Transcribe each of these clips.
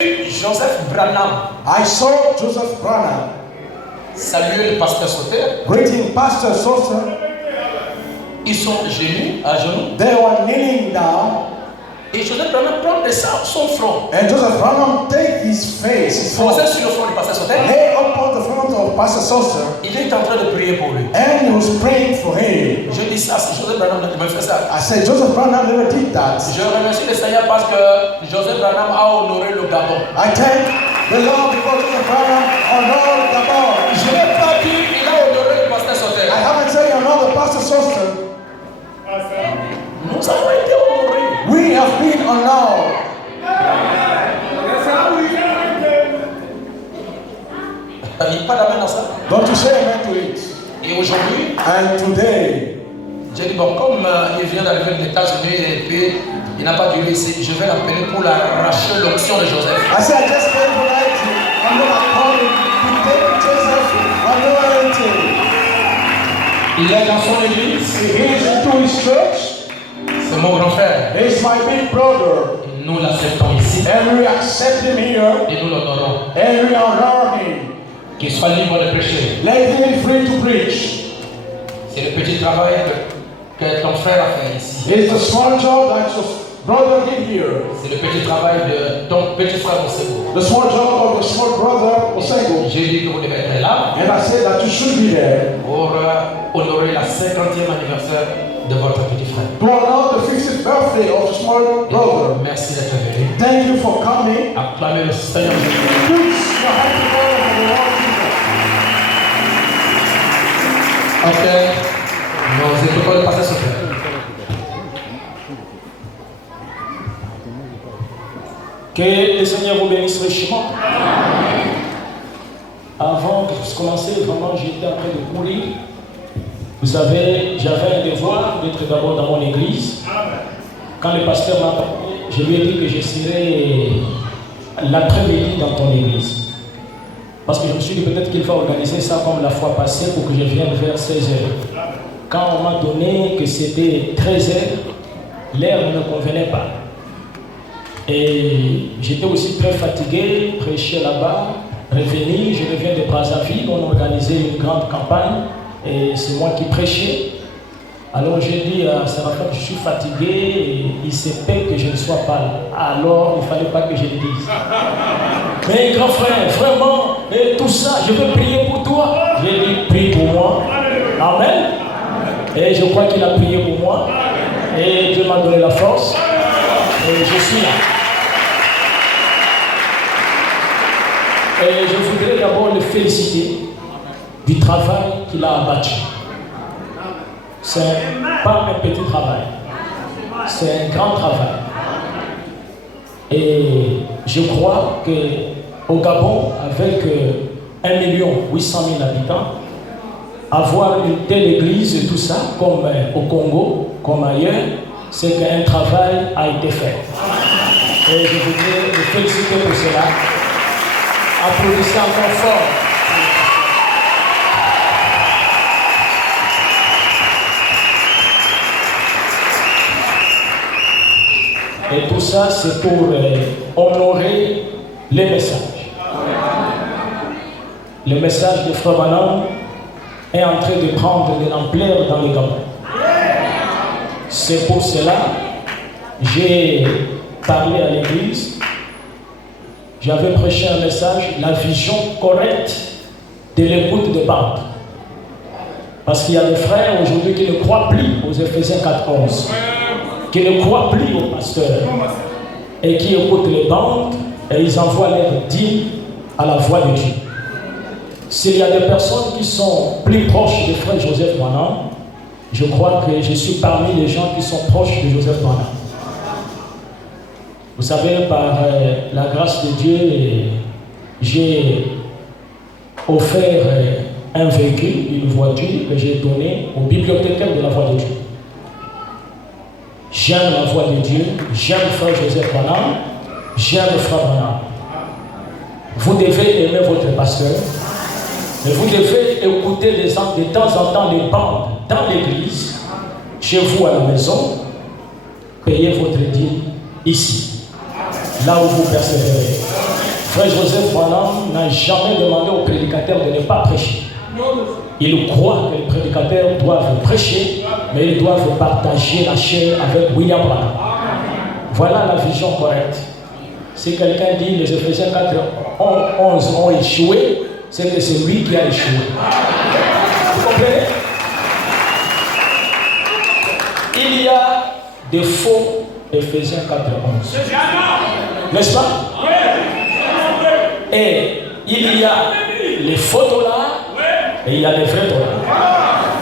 Joseph Branham. I saw Joseph Branham. Saluer le pasteur Sauter. Greeting Pastor Sauter. Ils sont à genoux. They were kneeling down. Et Joseph Branham prend son front. And Joseph Branham take his face. Posé sur le front du pasteur Sauter. Lay upon the front of Pastor Sauter. Il est en train de prier pour lui. And he was praying for him. Je dis ça, c'est Joseph Branham qui me fait ça. I said Joseph Branham never did that. Je remercie le Seigneur parce que Joseph Branham a honoré le Gabon. I thank the Lord because Joseph Branham honored the Gabon. Je n'ai pas dit qu'il a honoré le pasteur Sauter. I haven't said honored the Pastor Sauter. Nous avons été honorés. We have been honored. Il n'y a pas d'amen dans ça. Don't you say amen to it? Et aujourd'hui, and today, j'ai dit bon, comme il vient d'arriver aux États-Unis et puis il n'a pas duré ici, je vais l'appeler pour arracher l'onction de Joseph. I said I just came tonight. I'm going to call him to take Joseph anointing. Il est dans son église. He is into his church. C'est mon grand frère. He's my big brother. Et nous l'acceptons ici. And we accept him here. Et nous l'honorons. And we honor him. Qu'il soit libre de prêcher. Let him be free to preach. C'est le petit travail que ton frère a fait ici. It's the small job that your brother did here. C'est le petit travail de ton petit frère Osego. The small job of the small brother Osego. J'ai dit que vous devez être là. And I said that you should be there. Pour honorer la 50e anniversaire de votre petit frère. To honor the 50th birthday of the small brother. Merci d'être venu. Thank you for coming. Acclamez le Seigneur Jésus. Put your hand together for the Lord Jesus. Ok. Nous écoutons le pasteur Sauter. Que le Seigneur vous bénisse richement. Avant de commencer, vraiment, j'étais en train de courir. Vous savez, j'avais un devoir d'être d'abord dans mon église. Quand le pasteur m'a parlé, je lui ai dit que je serai l'après-midi dans ton église. Parce que je me suis dit peut-être qu'il va organiser ça comme la fois passée pour que je vienne vers 16h. Quand on m'a donné que c'était 13h, l'heure ne me convenait pas. Et j'étais aussi très fatigué, prêcher là-bas, revenir, je reviens de Brazzaville, on a organisé une grande campagne et c'est moi qui prêchais. Alors j'ai dit à Séraphin, je suis fatigué et il se peut que je ne sois pas là. Alors il ne fallait pas que je le dise. Mais grand frère, vraiment, et tout ça, je veux prier pour toi. J'ai dit, prie pour moi. Amen. Et je crois qu'il a prié pour moi. Et Dieu m'a donné la force. Et je suis là. Et je voudrais d'abord le féliciter du travail qu'il a abattu. C'est pas un petit travail, c'est un grand travail. Et je crois qu'au Gabon, avec 1 800 000 habitants, avoir une telle église et tout ça, comme au Congo, comme ailleurs, c'est qu'un travail a été fait. Et je voudrais le féliciter pour cela. Applaudissez encore fort. Et tout ça, c'est pour honorer les messages. Le message de Frère Branham est en train de prendre de l'ampleur dans le Gabon. C'est pour cela que j'ai parlé à l'église. J'avais prêché un message, la vision correcte de l'écoute de bande. Parce qu'il y a des frères aujourd'hui qui ne croient plus aux Éphésiens 4:11, qui ne croient plus aux pasteurs et qui écoutent les bandes et ils envoient leurs dîmes à la voix de Dieu. S'il y a des personnes qui sont plus proches de frère Joseph Branham, je crois que je suis parmi les gens qui sont proches de Joseph Branham. Vous savez, par la grâce de Dieu, j'ai offert un véhicule, une voiture que j'ai donnée au bibliothécaire de la Voix de Dieu. J'aime la Voix de Dieu, j'aime frère Joseph Branham, j'aime frère Branham. Vous devez aimer votre pasteur, et vous devez écouter de temps en temps les bandes dans l'église, chez vous à la maison, payez votre dîme ici. Là où vous persévérez. Frère Joseph Branham n'a jamais demandé aux prédicateurs de ne pas prêcher. Il croit que les prédicateurs doivent prêcher, mais ils doivent partager la chair avec William Branham. Voilà la vision correcte. Si quelqu'un dit les Éphésiens 4, 11 ont échoué, c'est que c'est lui qui a échoué. Vous comprenez? Il y a des faux Éphésiens 4, 11. N'est-ce pas? Et il y a les faux dollars et il y a les vrais dollars.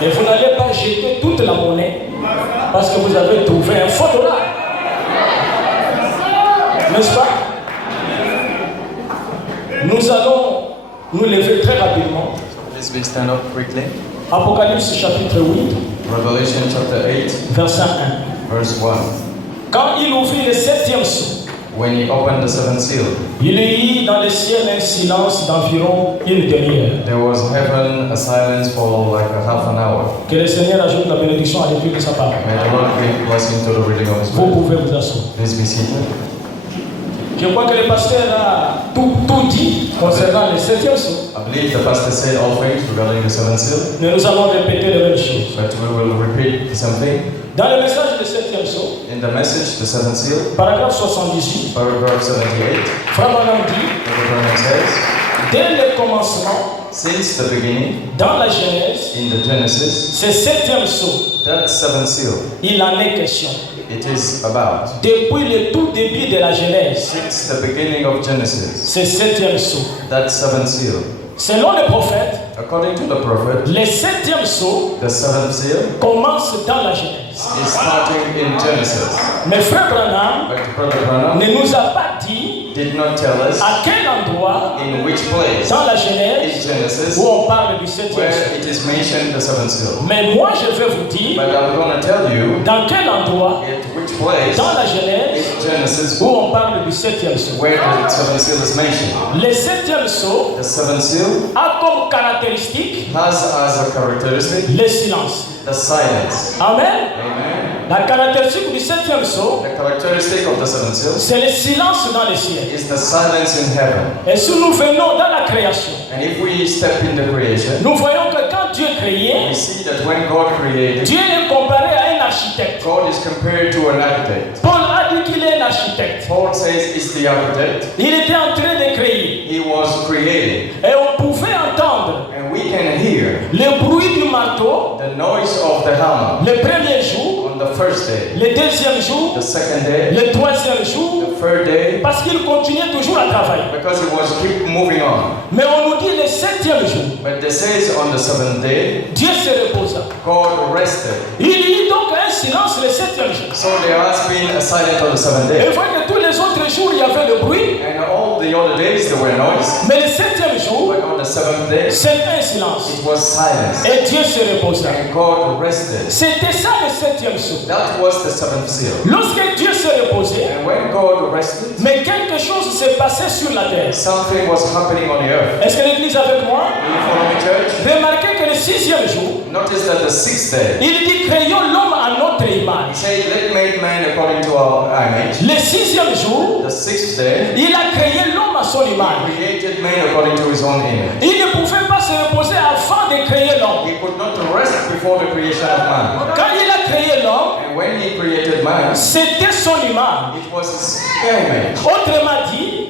Et vous n'allez pas jeter toute la monnaie parce que vous avez trouvé un faux dollar. N'est-ce pas? Nous allons nous lever très rapidement. Please we stand up quickly. Apocalypse chapitre 8, Revelation chapter 8, verset 1. verse 1. Quand il ouvrit le septième sceau, When he opened the seventh seal, il y eut dans le ciel un silence d'environ une demi-heure. there was heaven a silence for like a half an hour. Que le Seigneur ajoute la bénédiction à l'étude de sa parole. May the Lord give blessing to the reading of his Vous word. pouvez vous asseoir. Please be seated. Je crois que le pasteur a tout dit concernant le septième sceau. I believe the pastor said all things regarding the seventh seal, Mais nous allons répéter les mêmes choses. but we will repeat the same thing. Dans le message du septième sceau, In the message, the seventh seal, paragraphe 78, paragraph 78, Frère Branham dit, the Branham says, dès le commencement, since the beginning, dans la Genèse, in the Genesis, ce septième sceau, that seventh seal, il en est question. it is about. Depuis le tout début de la Genèse, Since the beginning of Genesis, ce septième sceau. that seventh seal, Selon le prophète, according to the prophet, le septième sceau the seventh seal commence dans la Genèse. is starting in Genesis. Mais Frère Branham But Brother Branham ne nous a pas dit did not tell us à quel endroit in which place dans la in Genèse Genesis où on parle du septième where sceau. it is mentioned the seventh seal. Mais moi je vais vous dire But I'm going to tell you dans quel endroit at which place dans la Genèse in Genesis où on parle du septième sceau. where the seventh seal is mentioned. Le septième sceau The seventh seal a comme caractéristique has as a characteristic le silence. the silence. Amen. Amen. La caractéristique du septième sceau, The characteristic of the seventh seal c'est le silence dans le ciel. is the silence in heaven. Et si nous venons dans la création, And if we step in the creation, nous voyons que quand Dieu créait, we see that when God created, Dieu est comparé à un architecte. God is compared to an architect. Paul a dit qu'il est un architecte. Paul says he's the architect. Il était en train de créer. He was creating. Et on pouvait entendre And we can hear le bruit du marteau the noise of the hammer le premier jour, on the first day, le deuxième jour, the second day, le troisième jour, the third day, parce qu'il continuait toujours à travailler. because it was keep moving on. Mais on nous dit le septième jour, But it says on the seventh day, Dieu se reposa. God rested. Il y eut donc un silence le septième jour. So there has been a silence on the seventh Et day. vous voyez que tous les autres jours, il y avait le bruit. And all the other days there were noise. Mais le septième jour, But on the seventh day, c'est un silence. it was silence. Et Dieu se reposa. And God rested. C'était ça le septième jour. That was the seventh seal. Lorsque Dieu se reposait, And when God rested, mais quelque chose s'est passé sur la terre. something was happening on the earth. Est-ce que l'église est avec moi? Do you follow me, church? Remarquez que le sixième jour, Notice that the sixth day, il dit créons l'homme à notre he image. said, let make man according to our image. Le sixième jour, The sixth day, il a créé l'homme à son image. created man according to his own image. Il ne pouvait pas se reposer avant de créer l'homme. He could not rest before the creation of man. Quand il a créé l'homme, And when he created man, c'était son image. it was his image. Autrement dit,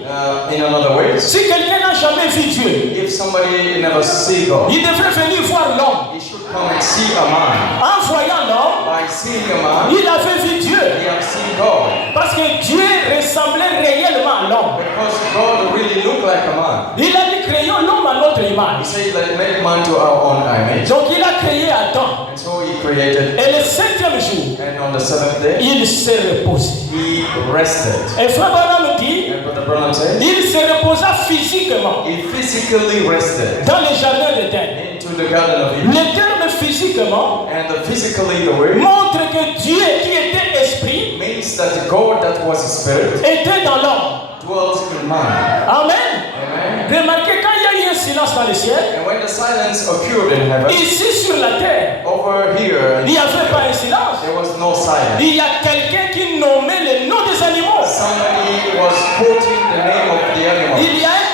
In another words, si quelqu'un n'a jamais vu Dieu, if somebody never see God, il devrait venir voir l'homme. he should come and see a man. En voyant l'homme, By seeing a man, il avait vu Dieu. he have seen God. Parce que Dieu ressemblait réellement à l'homme. Because God really looked like a man. Il a dit créons l'homme à notre He image. said, let make man to our own image. Donc il a créé Adam. And so he created, Et le septième jour, and on the seventh day, il s'est reposé. he rested. Et Frère Branham dit, And Brother Branham said, il se reposa physiquement he physically rested dans le jardin d'Éden. into the Garden of Eden. Le terme physiquement And the physically, the word, montre que Dieu qui était esprit means that God that was a spirit était dans l'homme. dwelt in man. Amen. Amen. Remarquez quand il y a eu un silence dans le ciel, And when the silence occurred in heaven, ici sur la terre, over here, il n'y avait pas un silence. there was no silence. Il y a quelqu'un qui nommait les noms des animaux. Somebody was quoting the name of the animal. Il y a un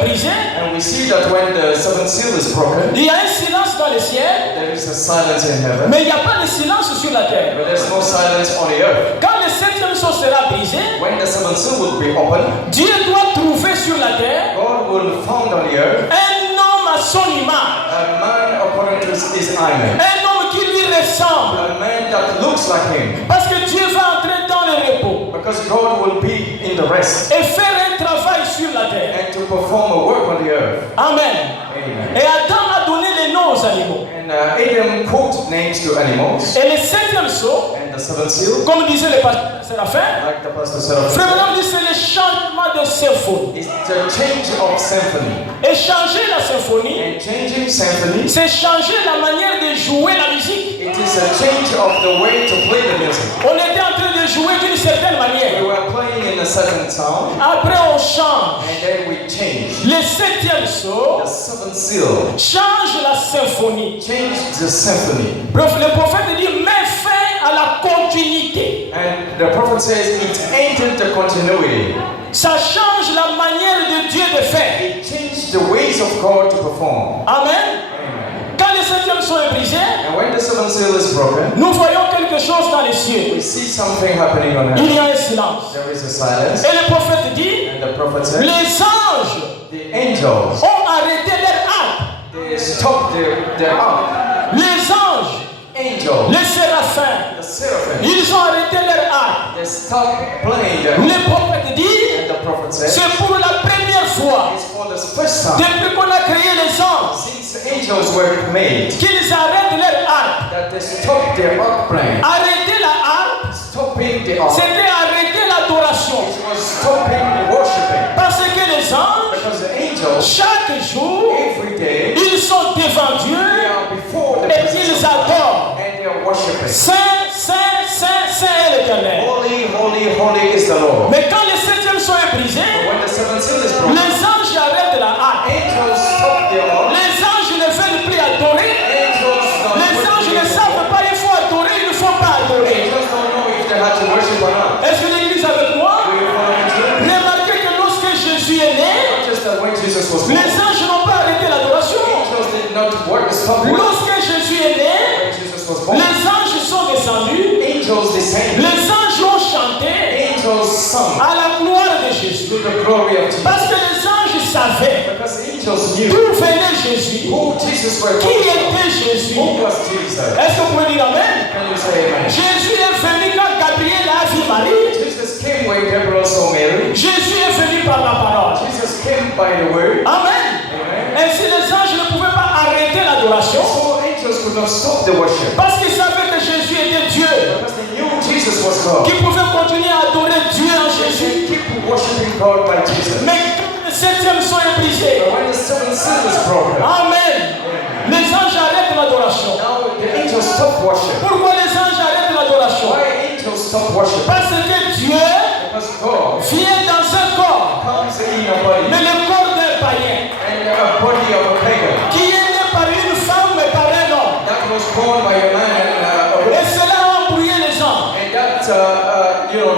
est brisé, And we see that when the seventh seal is broken, il y a un silence dans le ciel, there is a silence in heaven, mais il n'y a pas de silence sur la terre. but there's no silence on the earth. Quand le septième sceau sera brisé, When the seventh seal will be opened, Dieu doit trouver sur la terre God will found on the earth un homme à son image, a man according to his image, un homme qui lui ressemble, a man that looks like him, parce que Dieu va entrer dans le repos because God will be in the rest et faire un travail sur la terre. and to perform a work on the earth. Amen. Amen. Et Adam a donné les noms aux animaux. And Adam put names to animals, Et le septième sceau, and the seventh seal, comme disait le pasteur Séraphin, like the pastor said, Frère Branham dit c'est le changement de symphonie. is the change of symphony. Et changer la symphonie, And changing symphony, c'est changer la manière de jouer la musique. it is a change of the way to play the music. On était en train de jouer d'une certaine We manière. were playing in a certain sound, Après on change. and then we change. Le septième sceau The seventh seal change la symphonie. changed the symphony. Bref, le prophète dit mets fin à la continuité. And the prophet says it entered the continuity. Ça change la manière de Dieu de faire. It changed the ways of God to perform. Amen. Amen. Quand le septième sceau est brisé, And when the seventh seal is broken, nous voyons quelque chose dans les cieux. we see something happening on Il y earth. a un silence. There is a silence. Et le prophète dit, And the prophet said, les anges the angels, ont arrêté leur harpe. they stopped their arm. Les anges, Angels, les séraphins, the seraphim, ils ont arrêté leur harpe. they stopped playing their arm. Le prophète dit, And the prophet said, c'est pour la première fois it's for the first time depuis qu'on a créé les anges since angels were made qu'ils arrêtent leur harpe. that they stopped their arm playing. Arrêter la harpe, Stopping the arm. c'était arrêter l'adoration. It was stopping worshiping. Parce que les anges, Because the angels, chaque jour, every day, ils sont devant they Dieu are before the et presence ils of God adorent. and they are worshiping. Saint, Saint, Saint, Saint est l'Éternel. Holy, holy, holy is the Lord. Mais quand le septième sceau est brisé, But when the seventh seal is broken, les anges arrêtent la harpe. angels stop their arm. Les anges ne veulent plus adorer. Angels don't Les worship anges ne anymore. savent pas, il faut adorer, il ne faut pas adorer. Angels don't know if they had to worship or not. Est-ce que l'église est avec moi? Do you follow me too? Remarquez que lorsque Jésus est né, Not just that when Jesus was born, les anges n'ont pas arrêté l'adoration. angels did not stop worship. Lorsque Jésus est né, When Jesus was born, les anges sont descendus. angels descended. Les anges ont chanté Angels sung à la gloire de Jésus. to the glory of Jesus. Parce que les anges savaient Because angels knew d'où venait Jésus, who Jesus was. qui était Jésus. Who was Jesus? Est-ce que vous pouvez dire Amen? Can you say amen? Jésus est venu quand Gabriel a vu Marie. Jesus came when Gabriel saw Mary. Jésus est venu par la parole. Jesus came by the word. Amen. Amen. Ainsi les anges ne pouvaient pas arrêter l'adoration So angels could not stop the worship. parce qu'ils savaient que Jésus était Dieu. Because they knew Jesus was God. Qu'ils pouvaient continuer à adorer Dieu en They Jésus. should keep worshiping God by Jesus. Mais quand le septième sceau est brisé, But when the seventh seal is broken, Amen, les anges arrêtent l'adoration. now the angels stop worship. Pourquoi les anges arrêtent l'adoration? Why angels stop worship? Parce que Dieu Because God vient dans un corps, comes in a body mais le corps d'un païen, and a body of a pagan qui est né par une femme mais par un homme. that was born by a man and a Et woman. cela a embrouillé les anges. And that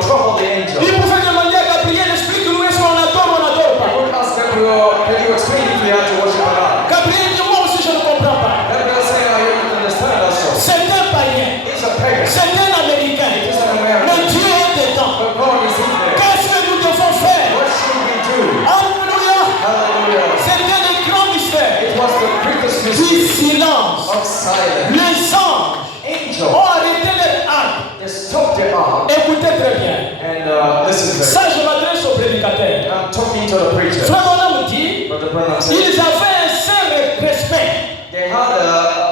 troubled the angel. Il pouvait demander à Gabriel, explique-nous, est-ce qu'on adore ou on n'adore I pas? would ask Gabriel, can you explain if we had to worship or not? Gabriel dit, moi aussi je ne comprends pas. Gabriel said, I don't understand that so. C'est un païen, He's a pagan. c'est un américain, He's an American. mais Dieu est dedans. But God is in there. Qu'est-ce que nous devons faire? What should we do? Alléluia! Hallelujah. C'est un grand mystère It was the greatest du mystery silence. of silence. Les anges Angels, ont arrêté leur harpe. they stopped their arm Écoutez très bien. and listen to it. Ça, je m'adresse au prédicateur. I'm talking to the preacher. Frère Bonhomme dit, Brother Branham said ils avaient un saint respect. they had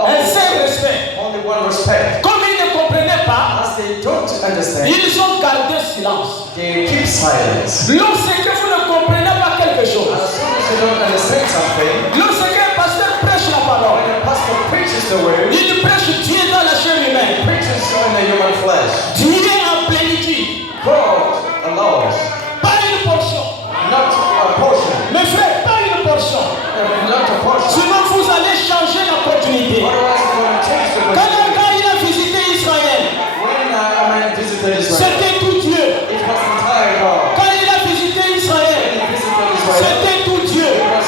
Un saint respect. only one respect. Comme ils ne comprenaient pas, As they don't understand, ils ont gardé silence. they keep silence. Lorsque vous ne comprenez pas quelque chose, As soon as you don't understand something, lorsque un pasteur prêche la parole, when a pastor preaches the word, il prêche Dieu dans la chair humaine. preaches on the human flesh. Dieu en plénitude. God allows, Pas une portion. not a portion, Mes frères, pas une portion. not a portion. Sinon vous allez changer la continuité. Otherwise, you're going to change the Quand question. un gars il a visité Israël, When a man visited Israel, c'était tout Dieu. it was entire God. Quand il a visité When Israël, he visited Israel, c'était tout Dieu. it was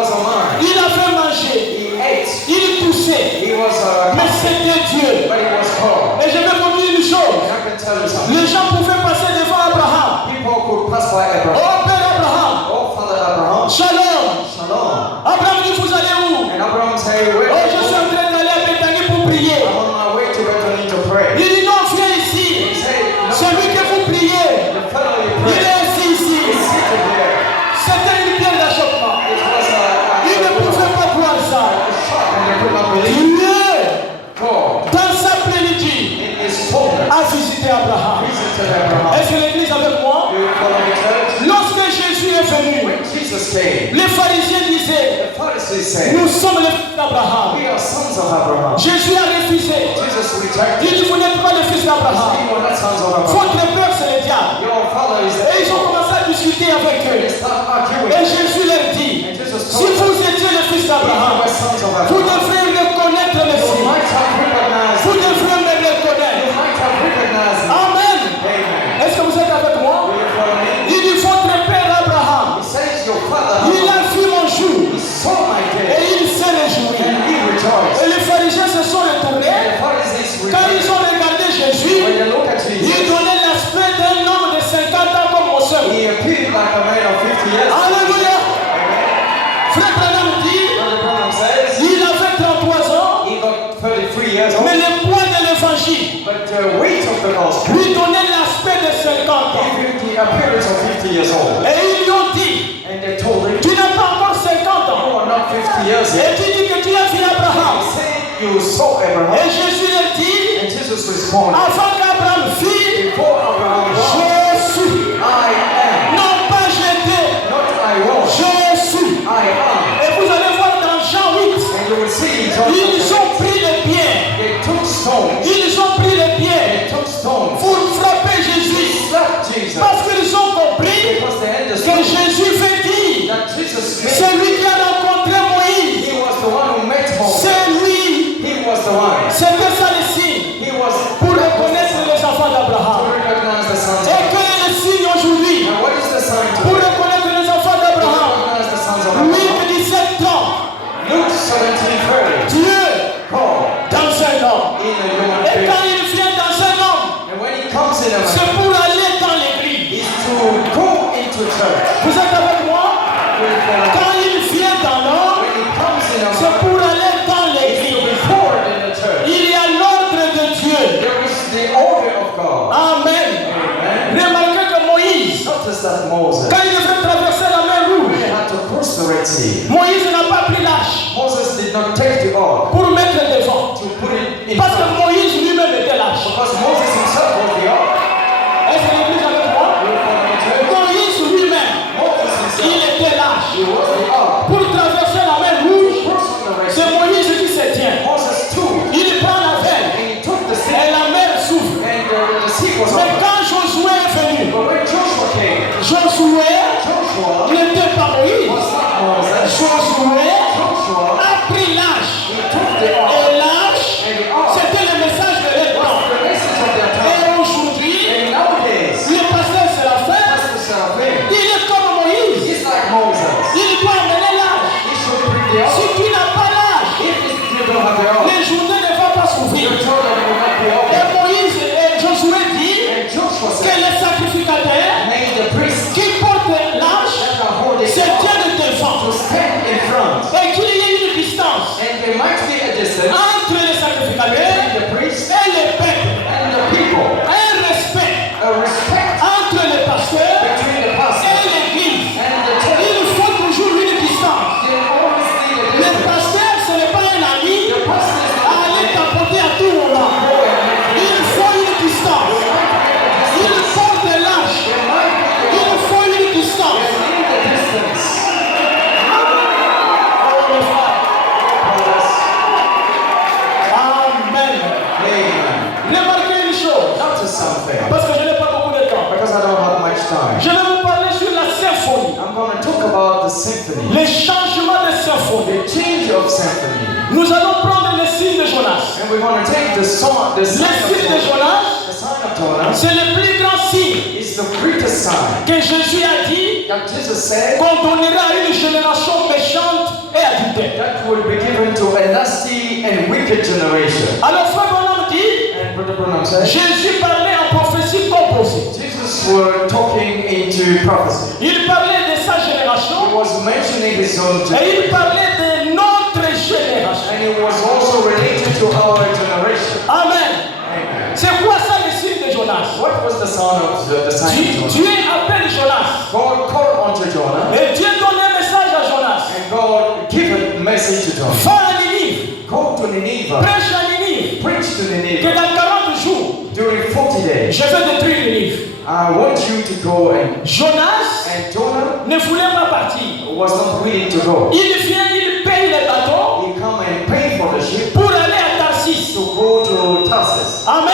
was a man. Il avait mangé. He ate. Il toussait. He was Mais c'était Dieu. but he was called. Et je vais vous dire une chose. And I can tell you something. Les gens pouvaient passer devant Abraham. People could pass by Abraham. Oh Père Abraham. Oh, Father Abraham. Shalom. Shalom. Abraham dit, vous allez où? And Abraham said, where? Oh, je suis en train d'aller à Bethanie pour prier. I'm on my way to Bethany to pray. Il dit, non, viens He ici. said, no, Celui que vous priez, the fellow you il pray est assis ici. is sitting there. C'était une pierre d'achoppement. It was Il ne pouvait pas voir ça. a shock and they could not believe. Dieu, God, dans sa plénitude, in his fullness, a visité Abraham. visited Abraham. Est-ce que l'église avec moi? You follow the church? Lorsque Jésus est venu, When Jesus came, les pharisiens disaient, the Pharisees said, nous sommes les fils d'Abraham. we are sons of Abraham. Jésus a refusé. Jesus rejected. Il dit, vous n'êtes pas les fils d'Abraham. You are not sons of Abraham. Votre père, c'est le diable. Your father is the Et ils ont commencé à discuter avec They eux. start arguing. Et Jésus leur dit, And Jesus si told them, vous étiez les fils you d'Abraham, are sons of vous Abraham. devrez reconnaître le You signe. might have recognized. Vous devrez me You reconnaître. might have recognized. Amen. Amen. Est-ce que vous êtes avec moi? Will you follow me? Il dit, votre père Abraham, He says your father il Abraham, a vu mon jour he saw my et day il s'est réjoui. and he rejoiced. Et les pharisiens se sont And retournés. the Pharisees Quand ils rejoiced. ont regardé Jésus, When they look at il Jesus, donnait l'aspect d'un homme de 50 ans comme mon seul. he appeared like a man of 50 years. Alléluia. Amen. Frère Branham dit, Brother Branham says il avait 33 ans, he got 33 years mais old, le poids de l'évangile but the weight of the gospel lui donnait l'aspect de 50 ans. gave him the appearance of 50 years old. Et ils lui ont dit, And they told him, tu n'as pas encore 50 you ans. are not 50 years Et yet. tu dis que tu as vu Abraham. He said, you saw Abraham. Et Jésus leur dit, And Jesus responded, avant qu'Abraham fît, before Abraham was, je suis. I am. Non pas j'étais, Not I was, je suis. I am. Et vous allez voir dans Jean 8, And you will see in John ils chapter ont pris les pierres. 8, they took stones. Ils ont pris les pierres They took stones. pour frapper Jésus. Slapped Jesus. Parce qu'ils ont compris Because they que understood Jésus fait dire, that Jesus meant c'est lui qui a rencontré Moïse. he was the one who met Moses. C'est lui. He was the one. C'était ça le signe He was pour reconnaître les enfants to d'Abraham. recognize the sons of Et Abraham. quel est le signe aujourd'hui And what is the sign pour to reconnaître les enfants d'Abraham? recognize the sons of Luc Abraham? 17 ans. Luke 17:30. Dieu Called dans un homme. in a human Et being. quand il vient dans un homme, And when he comes in a man, c'est pour aller dans l'église. is to go into church. Vous êtes avec moi? Quand il vient dans l'homme, When he comes in a c'est man, pour aller dans is to l'église. be poured in the church. Il y a l'ordre de Dieu. There is the order of God. Amen. Amen. Remarquez que Moïse, Notice that Moses, quand il devait traverser la mer Rouge, he had to cross the Red Sea. Moïse n'a pas pris l'arche Moses did not take the ark pour mettre devant. to put it in Parce que front. Moïse lui-même était l'arche. Because Moses himself was the ark. Est-ce que l'église avec moi? Moïse lui-même, Moses il himself, était l'arche. he was the ark. Pour traverser la mer Rouge, Crossing the Red c'est Sea. Moïse qui se tient. Moses took, Il prend la veine and he took the sea, et la mer s'ouvre. and the sea was Mais open. quand Josué est venu, But when Joshua came, Josué Joshua n'était pas Moïse. was not Moses. Josué Joshua, a pris l'arche. he took the ark, Et l'arche, and the ark c'était le message de was l'époque. the message of their time. Et aujourd'hui, And nowadays, le pasteur Séraphin, Pastor Seraphim, il est comme Moïse. he's like Moses. Il doit amener l'arche. He should bring the ark. Si tu n'as pas l'arche, If you don't have the ark, les journées ne vont pas s'ouvrir. your children will not be Et open. Moïse et Josué dit And Joshua que said, les sacrificateurs make the priests qui portent l'arche that are holding se the ark tiennent devant. to stand in front. Et qu'il y ait une distance And there might be a distance entre les sacrificateurs between the priests et les peuples. and the people. Un respect A respect entre les pasteurs between the et pastor l'église. and the church. Il faut toujours une distance. There always need a Le distance. pasteur, ce n'est pas un ami The pastor is à not aller tapoter à tout moment. Il faut une distance. Il faut de l'arche. There might be Il faut une distance. a distance. Amen. Amen. Remarquez une chose, Notice something. parce que je n'ai pas beaucoup de temps. Because I don't have much time. Je vais vous parler sur la symphonie. I'm going to talk about the symphony. Les changements de symphonie. The change of symphony. Nous allons prendre le signe de Jonas. And we're going to take the song, the Le sign of signe de Jonah. Jonas, The sign of Jonah c'est le plus grand signe is the greatest sign que Jésus a dit that Jesus said qu'on donnera à une génération méchante quitter. that will be given to a nasty and wicked generation. Alors Frère Branham dit, And Brother Branham said, Jésus parlait en prophétie composée. Jesus were talking into prophecy. Il parlait de sa He génération was mentioning his own et il generation. parlait de notre génération. And it was also related to our generation. Amen. Amen. C'est quoi ça le signe de Jonas? What was the sign of the sign of Dieu Jonah? appelle Jonas. God called unto Jonah, Et Dieu donne un message à Jonas. and God gave a message to Jonah. Va à Ninive, Go to Nineveh, prêche à Ninive, preach to que Nineveh dans 40 jours, during 40 days. je vais détruire Ninive. I want you to go, and Jonas Jonah ne voulait pas partir. was not willing to go. Il vient, il paye les bateaux He come and pay for the ship pour aller à Tarsis. to go to Tarsus. Amen.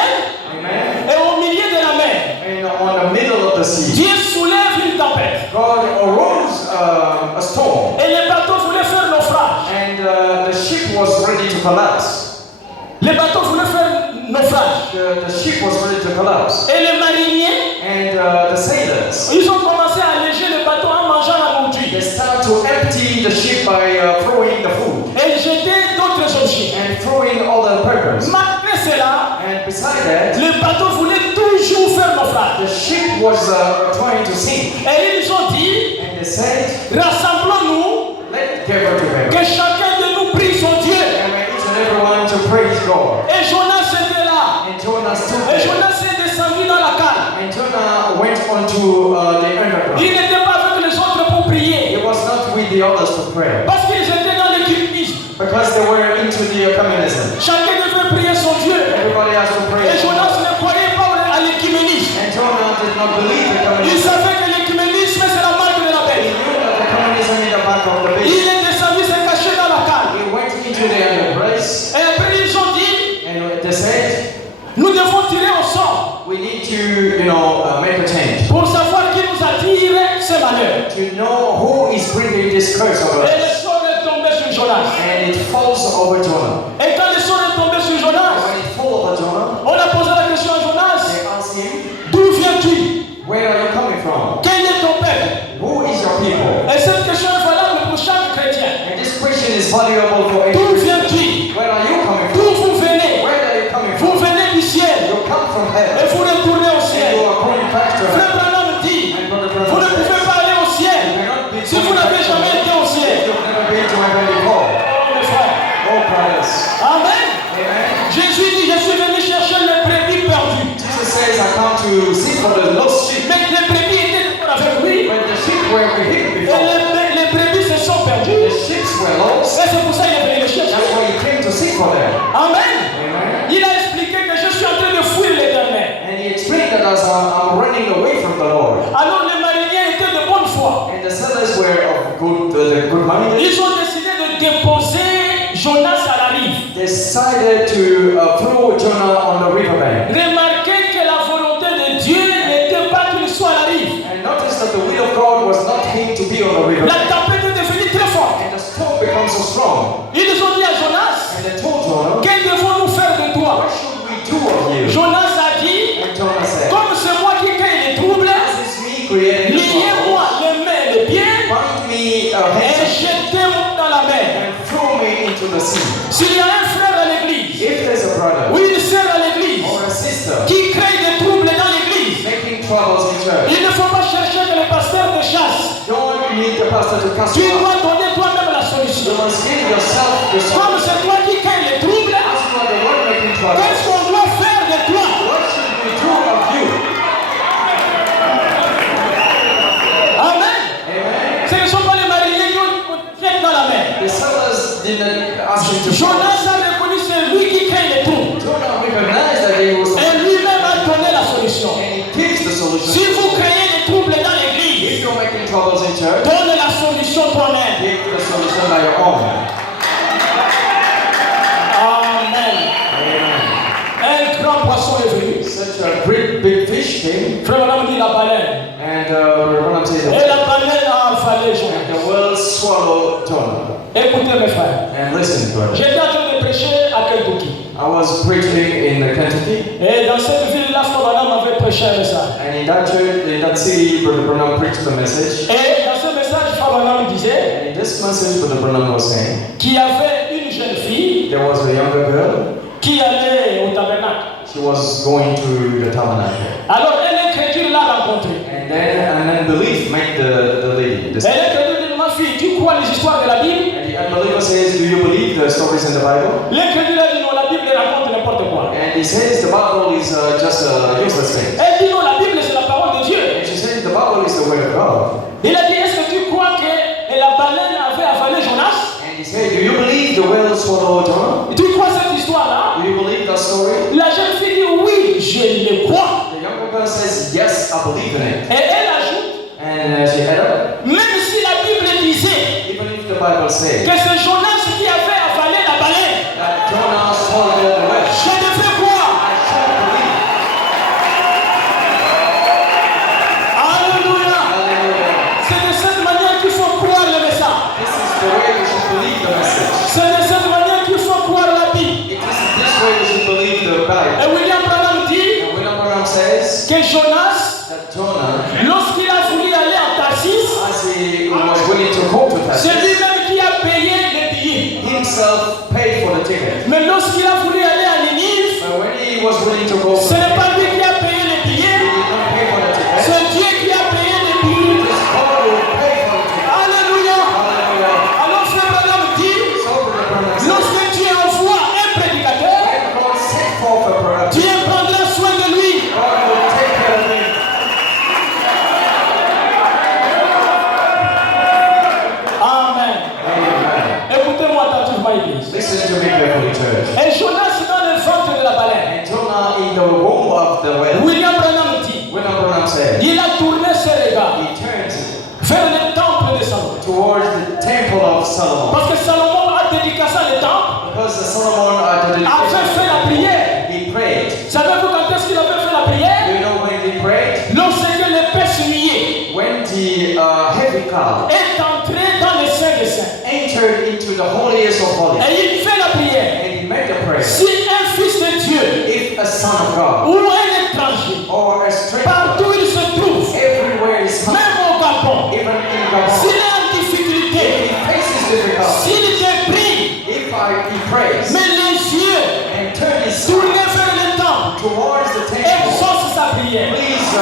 Amen. Et au milieu de la mer, And on the middle of the sea, Dieu soulève une tempête. God arose a storm, Et les bateaux voulaient faire naufrage. and the ship was ready to collapse. Les bateaux voulaient faire naufrage. The ship was ready to collapse. Et les mariniers, And the sailors, ils ont commencé à alléger le bateau en mangeant la they nourriture. start to empty the ship by throwing the food Et jeter d'autres objets. and throwing other papers. Malgré cela, And beside that, le bateau voulait toujours faire naufrage. the ship was trying to sink. Et ils ont dit, And they said, rassemblons-nous, let's gather together. que chacun de nous prie son Dieu. And each and everyone to praise God. Et Jonas était là. And Jonah stood Et there. Jonas est descendu dans la cale. And Jonah went onto the underground. Il n'était pas avec les autres pour prier. He was not with the others to pray Parce qu'ils étaient dans l'écuménisme. because they were into the communism. Chacun devait prier son Dieu. Everybody has to pray. Et Jonas ne croyait pas à l'écuménisme. And Jonah did not believe the Il communism. savait que l'écuménisme c'est la marque de la He bête. knew that the communism in the back of the Il beast. est descendu, s'est caché dans la cale. He went into the embrace Et après ils ont dit, and they said, nous devons tirer au sort we need to, make a change. pour savoir qui nous attire ces malheurs. To know who is bringing this curse over Et le us. sort est tombé sur Jonas. And it falls over Jonah. Et quand le sort est tombé sur Jonas, When it falls over Jonah, on a posé la question à Jonas, they ask him, d'où viens-tu? where are you coming from? Quel est ton peuple? Who is your people? Et cette question est valable pour chaque chrétien. And this question is valuable for D'où every Christian. viens-tu? Where are you coming from? D'où vous venez? Where are you coming Vous from? venez du ciel You come from et heaven. vous retournez au And ciel. you are going back to Frère heaven. Branham dit, And Brother vous ne Branham pouvez says, pas aller au you ciel cannot be si vous going n'avez back to jamais heaven. été au ciel. You've never been to heaven before. Oh mes frères. Oh, brothers. Amen. Amen. Jésus dit, je suis venu chercher les brebis perdues. Jesus says, I come to seek for the lost sheep. Mais les brebis étaient toujours avec lui. When the sheep were with him Et before, les brebis se sont perdues. the sheep were lost. Et c'est pour ça qu'il est venu les chercher. That's why he came to seek for them. Amen. Amen. Il a expliqué que je suis en train de fuir l'éternel. And he explained that as I'm running away from the Lord. Alors les mariniers étaient de bonne foi. And the sailors were of good mind. Ils ont décidé de déposer Jonas à la rive. They decided to throw Jonah on the riverbank. Remarquez que la volonté de Dieu n'était pas qu'il soit à la rive. And notice that the will of God was not him to be on the riverbank. La tempête est devenue très forte. And the storm becomes so strong. Ils ont dit à Jonas, And they told Jonah, que devons-nous faire de toi? what should we do of you? Jonas a dit, And Jonah said, comme c'est moi qui crée les troubles, as is me creating the liez-moi trouble, les mains et les pieds bind me et hands jetez-moi dans la mer. and throw me into the sea. S'il y a un frère à l'église, If there's a brother ou une sœur à l'église, or a sister qui crée des troubles dans l'église, making troubles in church, il ne faut pas chercher que le pasteur te chasse. don't need the pastor to cast Tu you out. dois donner toi-même la solution. You must give yourself the Comme solution. c'est toi qui crée les troubles, As you are the one making trouble, qu'est-ce qu'on doit faire de toi? what should we do of you? Amen. Amen. Ce ne sont pas les mariniers qui ont fait dans la mer. The sailors didn't ask him to Jonas a reconnu c'est lui qui crée les troubles. Jonah recognized that he was Et lui-même a donné la solution. and he gives the solution. Si vous créez des troubles dans l'église, If you're making troubles in church, donne la solution toi-même. give the solution by your own. Amen. Amen. Un grand poisson est venu. Such a great big fish came, Frère Branham dit la baleine. and Branham says Et that la baleine a avalé Jonas. the whale swallowed Jonah. Écoutez mes frères. And listen, brother. J'étais en train de prêcher à Kentucky. I was preaching in Kentucky, Et dans cette ville-là, Frère Branham avait prêché un message. and in that church, in that city, Brother Branham preached the message. Et dans ce message, Frère Branham disait, And in this this message Brother Branham was saying, qu'il y avait une jeune fille there was a younger girl. qui allait au tabernacle. She was going to the tabernacle. Alors, un incrédule l'a rencontrée. And then an unbelief met the lady. Et l'incrédule dit, ma fille, tu crois les histoires de la Bible? And the unbeliever says, do you believe the stories in the Bible? L'incrédule a dit, non, la Bible raconte n'importe quoi. And he says the Bible is just a useless thing. Elle dit, non, la Bible c'est la parole de Dieu. And she says the Bible is the word of God. Il a dit, est-ce que tu crois que la baleine avait avalé Jonas? And he said, do you believe the whale swallowed Jonah? Tu crois cette histoire-là? Do you believe that story? La jeune fille dit, oui, je le crois. The younger girl says, yes, I believe in it. Et elle ajoute, And she added, même si la Bible disait even if the Bible says que c'est Jonas qui avait avalé la baleine, that Jonah swallowed the whale, je devais croire. I should believe. Alléluia. Hallelujah. C'est de cette manière qu'il faut croire le message. This is the way we should believe the message. C'est de cette manière qu'il faut croire la Bible. It is this way we should believe the Bible. Et William Branham dit And William Branham says que Jonas, that Jonah, lorsqu'il a voulu aller en Tarsis, as he was willing to go to c'est Tarsus, lui-même qui a payé les billets. himself paid for the ticket. Mais lorsqu'il a voulu aller à Ninive, But when he was willing to go, ce he n'est pas lui qui a payé les did billets, not pay for the ticket. c'est Dieu qui a payé les billets. His God will pay for the ticket. Alléluia. Hallelujah. Alors frère Branham dit, So Brother Branham says, lorsque Dieu envoie un prédicateur, when God sent forth a prophet, Dieu prendra soin de lui. God will take care of him. Amen. Amen. Écoutez-moi attentivement, Église. Listen to me carefully, church. Et Jonas dans le ventre de la baleine. And Jonah in the womb of the whale. William Branham dit, William Branham said, il a tourné ses regards he turned vers le temple de Salomon. towards the temple of Solomon. Parce que Salomon a dédicacé le temple, Because Solomon at the avait fait la prière. he prayed. Savez-vous quand est-ce qu'il avait fait la prière? You know when he prayed? Lorsque l'épaisse nuée When the heavy cloud est entré dans le Saint des Saints. entered into the holiest of holies. Et il fait la prière. And he made a prayer. Si un fils de Dieu If a son of God ou un étranger, or a stranger, partout il se trouve, everywhere is found, même au Gabon, even in Gabon, s'il est en if difficulté, he faces difficulty, s'il te prie, if he prays mais les yeux and turn his tournés sight vers le temple, towards the temple, exauce sa prière. please,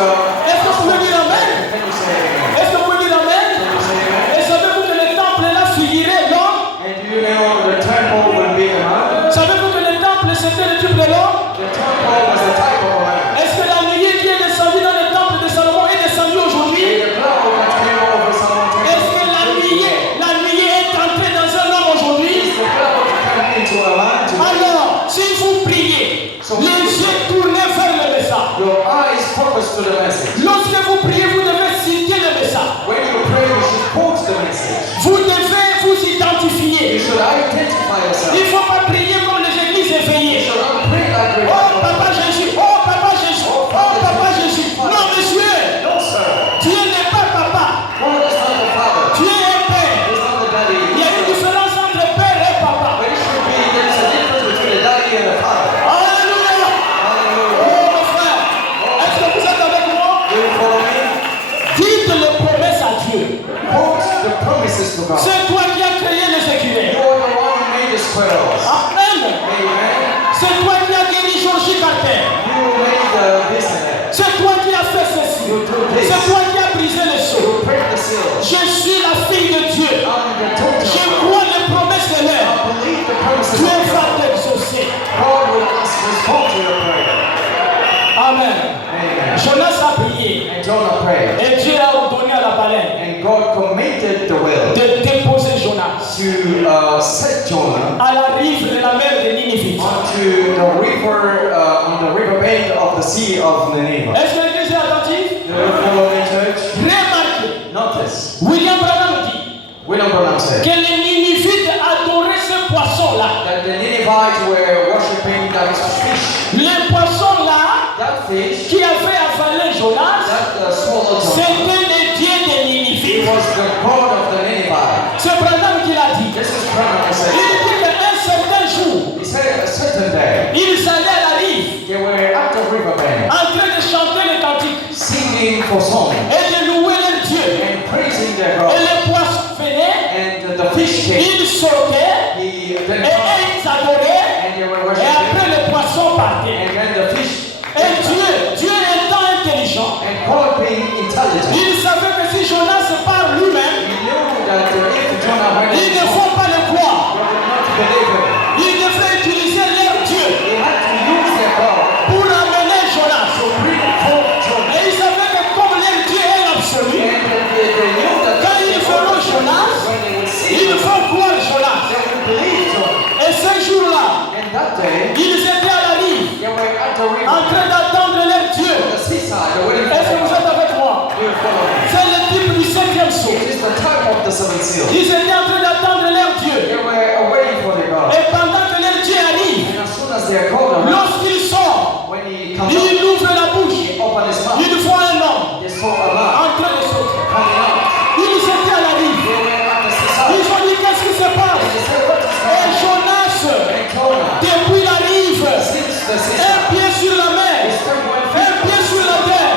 Est-ce que vous pouvez dire Amen? can you say amen? Est-ce que vous pouvez dire Amen? Can you say amen? Et savez-vous que le temple est là figuré l'homme? And do you know the temple will be a man? Savez-vous que le temple c'était le type de l'homme? The temple was the type of a man. Est-ce que la nuée qui est descendue dans le temple de Salomon est descendue aujourd'hui? The cloud that came over Solomon's Est-ce que temple, la nuée est entrée dans un homme aujourd'hui? the cloud came into a man today. Alors, si vous priez, les yeux tournés vers le message. Your eyes focus to the message. Lorsque vous priez, vous devez citer le message. When you pray, you should quote the message. Vous devez vous You identifier. should identify yourself. Il ne faut pas prier comme les églises You éveillées. should not pray like Oh papa Jésus, oh papa Jésus, oh papa Jésus. Non monsieur, No, sir. Dieu n'est pas papa, God is not the father. Dieu est père. He's not the daddy. Il y a une différence entre père et papa. But it should be, there is a difference between the daddy and the father. Alléluia. Hallelujah. Oh mon frère, est-ce que vous êtes avec moi? Do you follow me? Dites les promesses à Dieu. Quote the promises to God. C'est toi qui as créé les You écureuils. are the one who made the squirrels. Amen. Amen. C'est toi qui as guéri Georgie Carter. You made the business. C'est toi qui as fait ceci. You do this. C'est toi qui as brisé les sceaux. You break the seal. Je suis la fille de Dieu. I'm the total. Je crois les promesses de l'heure. I believe the promises Dieu of va God. t'exaucer. God will respond to your prayer. Amen. Amen. Jonas a prié. And Jonah prayed. Et Dieu a ordonné à la baleine And God commanded the whale de déposer Jonas to set Jonah à la rive de la mer de Ninive. onto the river, on the riverbank of the sea of Nineveh. Est-ce que l'église est attentive? Do you follow me, church? Remarquez, Notice, William Branham dit William Branham said que les Ninivites adoraient ce poisson-là. that the Ninevites were worshipping that fish. Le poisson-là That fish qui avait avalé Jonas, that swallowed Jonah. c'était le Dieu des It Ninivites. was the God of the Ninevites. C'est Branham qui l'a dit. This is Branham who Il said. dit qu'un certain jour, He said a certain day ils allaient à la rive they were at the riverbank en train de chanter le cantique singing for song et de louer leur Dieu. and praising their Et God. le poisson venait And the Then the fish came. ils sautaient, He et then ils adoraient, and they were et worshiping. après le poisson partait. And then the fish Et Dieu étant intelligent, and God being intelligent. il savait que si Jonas parle lui-même, He knew that if Jonah went ils ne God vont pas le croire. would not believe him. Ils devraient utiliser leur Dieu They had to use their God pour amener Jonas. to bring forth Jonah. Et ils savaient que comme leur Dieu est l'absolu, And they knew that quand ils verront Jonas, when they would see ils him, vont croire Jonas. they would believe Jonah. Et ce jour-là, And that day, ils étaient à la rive, they were at the river, en train d'attendre leur Dieu. the seaside, they were waiting Est-ce que for vous God. êtes avec moi? Do you follow me? C'est le type du 7e saut. It is the time of the seventh seal. Ils étaient en train d'attendre leur Dieu. They were waiting for their God. Et pendant que leur Dieu arrive, And as soon as they are called on, lorsqu'il sort, when he comes up, il ouvre la bouche. he opened his mouth. Il voit un homme They saw a man en train de sauter. coming out. Ils étaient à la rive. They were at the seaside. Ils ont dit qu'est-ce qui se passe? They said, what is Et happening? Jonas, And Jonah, depuis la rive, since the un seaside, pied sur la mer, he stood 1 un foot. pied sur la terre.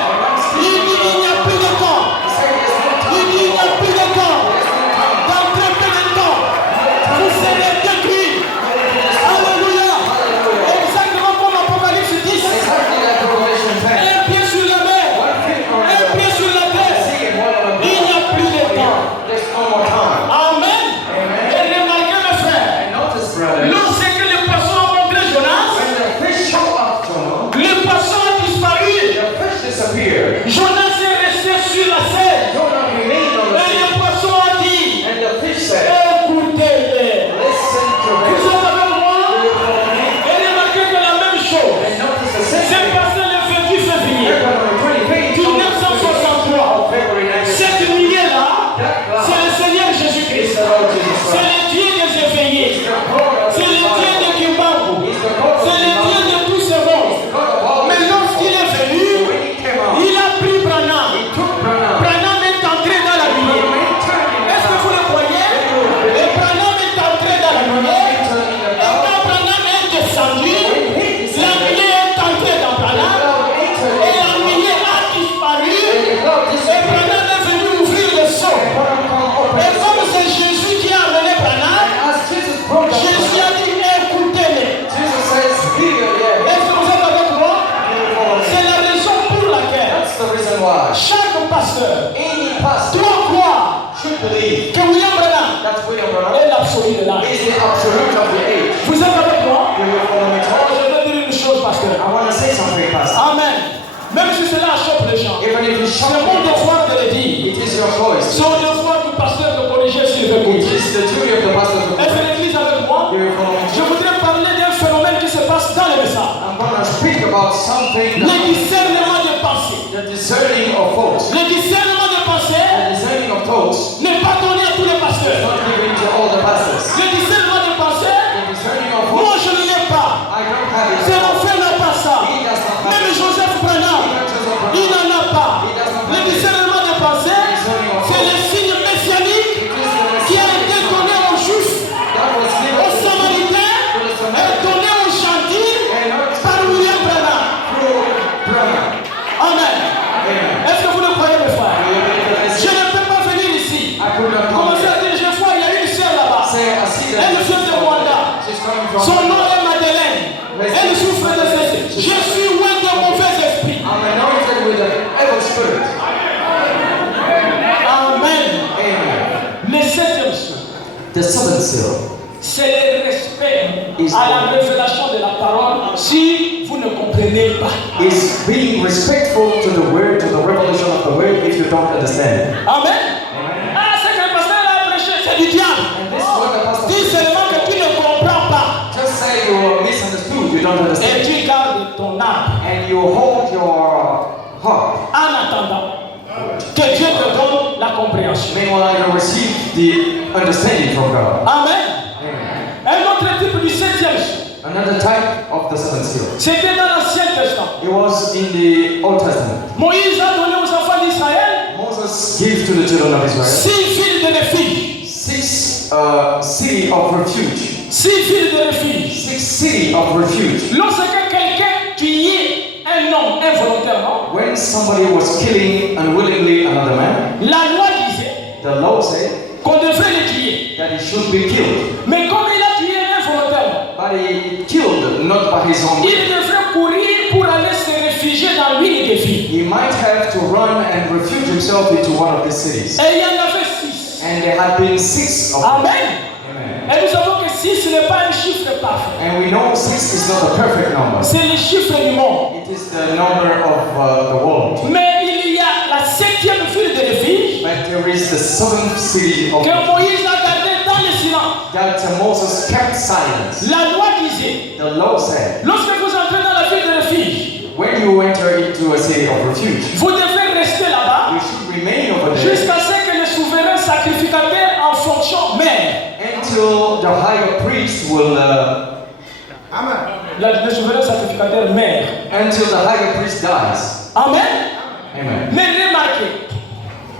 Il dit il n'y a plus de temps. He said, there's no Il time. dit il n'y a plus de temps. There's no time. Dans très peu de temps, vous serez détruits. Alléluia. Hallelujah. Exactement comme Apocalypse 10. Exactly like Revelation 10. Un pied sur la mer, 1 foot on un the pied sur la terre. sea and 1 on the Il n'y a plus de temps. There's no more time. Amen. Et remarquez mes frères, And notice, brother, lorsque le poisson a montré Jonas, when the fish show up Jonah, le poisson a disparu. the fish disappeared. Jonas est resté sur la scène. Jonah remained on the Et sea. le poisson a dit, And the fish said, écoutez-les. listen to Vous him. êtes avec moi? Et remarquez que la même chose And notice the same s'est thing. passé le 28 février February 25th, 1963. of February 1963. Cette nuit-là, c'est le Seigneur Jésus-Christ. C'est le Dieu des éveillés. C'est le Dieu de Kimbangu. C'est le Dieu de tous ces mondes. Mais lorsqu'il est venu, When he came out, il a pris Branham. he took Branham. Branham est entré dans la lumière. Est-ce que vous le croyez? Et Branham est entré dans la lumière. Et quand Branham est descendu, la lumière est entrée dans Branham. Et la lumière a disparu. Et Branham est venu ouvrir le seau. Et comme c'est Jésus qui a amené Branham, Jésus a dit écoutez-les. Est-ce que vous êtes avec moi? C'est la raison pour laquelle chaque pasteur doit croire que William Branham est l'absolu de l'âge. Vous êtes avec moi? Je vais dire une chose, pasteur. Amen. Même si cela choque les gens, c'est mon devoir de le dire. C'est mon devoir du pasteur de corriger s'il veut écouter. Est-ce que l'église est avec moi? Je voudrais parler d'un phénomène qui se passe dans le message. I'm going to speak about something Le that discernement de pensée. the discerning of thoughts. Le discernement de pensée The discerning of thoughts n'est pas donné à tous les is pasteurs. not given to all the pastors. Le discernement de pensée, The discerning of moi thoughts, je ne l'ai pas. I don't have it. C'est mon frère n'a pas ça. He does not have Même it. Joseph Branham, il n'en a pas. Le discernement de pensée, c'est le signe messianique qui a été donné aux Juifs, That was given aux Samaritains et donné aux gentils par William Branham. through Branham. Amen. Amen. Est-ce que vous le croyez, mes frères? Do you believe this? Je ne peux pas venir ici. I could not come Commencez here. à dire, je vois, il y a une sœur là-bas. Say, I see that Elle vient de Rwanda. she's coming Son from. nom est Madeleine. Elle souffre de ceci. Je suis loin de mauvais esprits. I'm anointed with the evil spirit. Amen. Amen. Le 7e saut, The seventh seal c'est le respect à la révélation de la parole si vous ne comprenez pas. is being respectful to the word, to the revelation of the word, if you don't understand. Amen. Ah, c'est que le pasteur a prêché, c'est du diable. And this is what the pastor Dis seulement que tu ne comprends pas. just say you misunderstood, you don't Et understand. tu gardes ton âme And you hold your heart. en attendant que Dieu te donne la compréhension. Meanwhile, you receive the understanding from God. Amen. Amen. Un autre type du 7e saut, Another type of the seventh seal. c'était dans l'Ancien Testament. It was in the Old Testament. Moïse a donné aux enfants d'Israël Moses gave to the children of Israel 6 villes de refuge. 6 cities of refuge. 6 villes de refuge. 6 cities of refuge. Lorsque quelqu'un tuait un homme involontairement, When somebody was killing unwillingly another man, la loi disait the law said qu'on devrait le tuer. that he should be killed. Mais comme il a tué involontairement, But he killed not by his own will. il devrait courir pour aller se réfugier dans l'une des villes. He might have to run and refuge himself into one of these cities. Et il y en avait 6. And there had been 6 of them. Amen. Amen. Et nous savons que 6 n'est pas un chiffre parfait. And we know 6 is not a perfect number. C'est le chiffre du monde. It is the number of the world. Mais il y a la 7e ville de refuge But there is the 7th city of que Moïse a gardée dans le silence. that Moses kept silence. La loi disait, The law said, lorsque vous entrez dans la ville de refuge, when you enter into a city of refuge, vous devez rester là-bas you should remain over there jusqu'à ce que le souverain sacrificateur en fonction meure. until the high priest will, Le souverain sacrificateur meurt. until the high priest dies. Amen. Amen. Mais remarquez,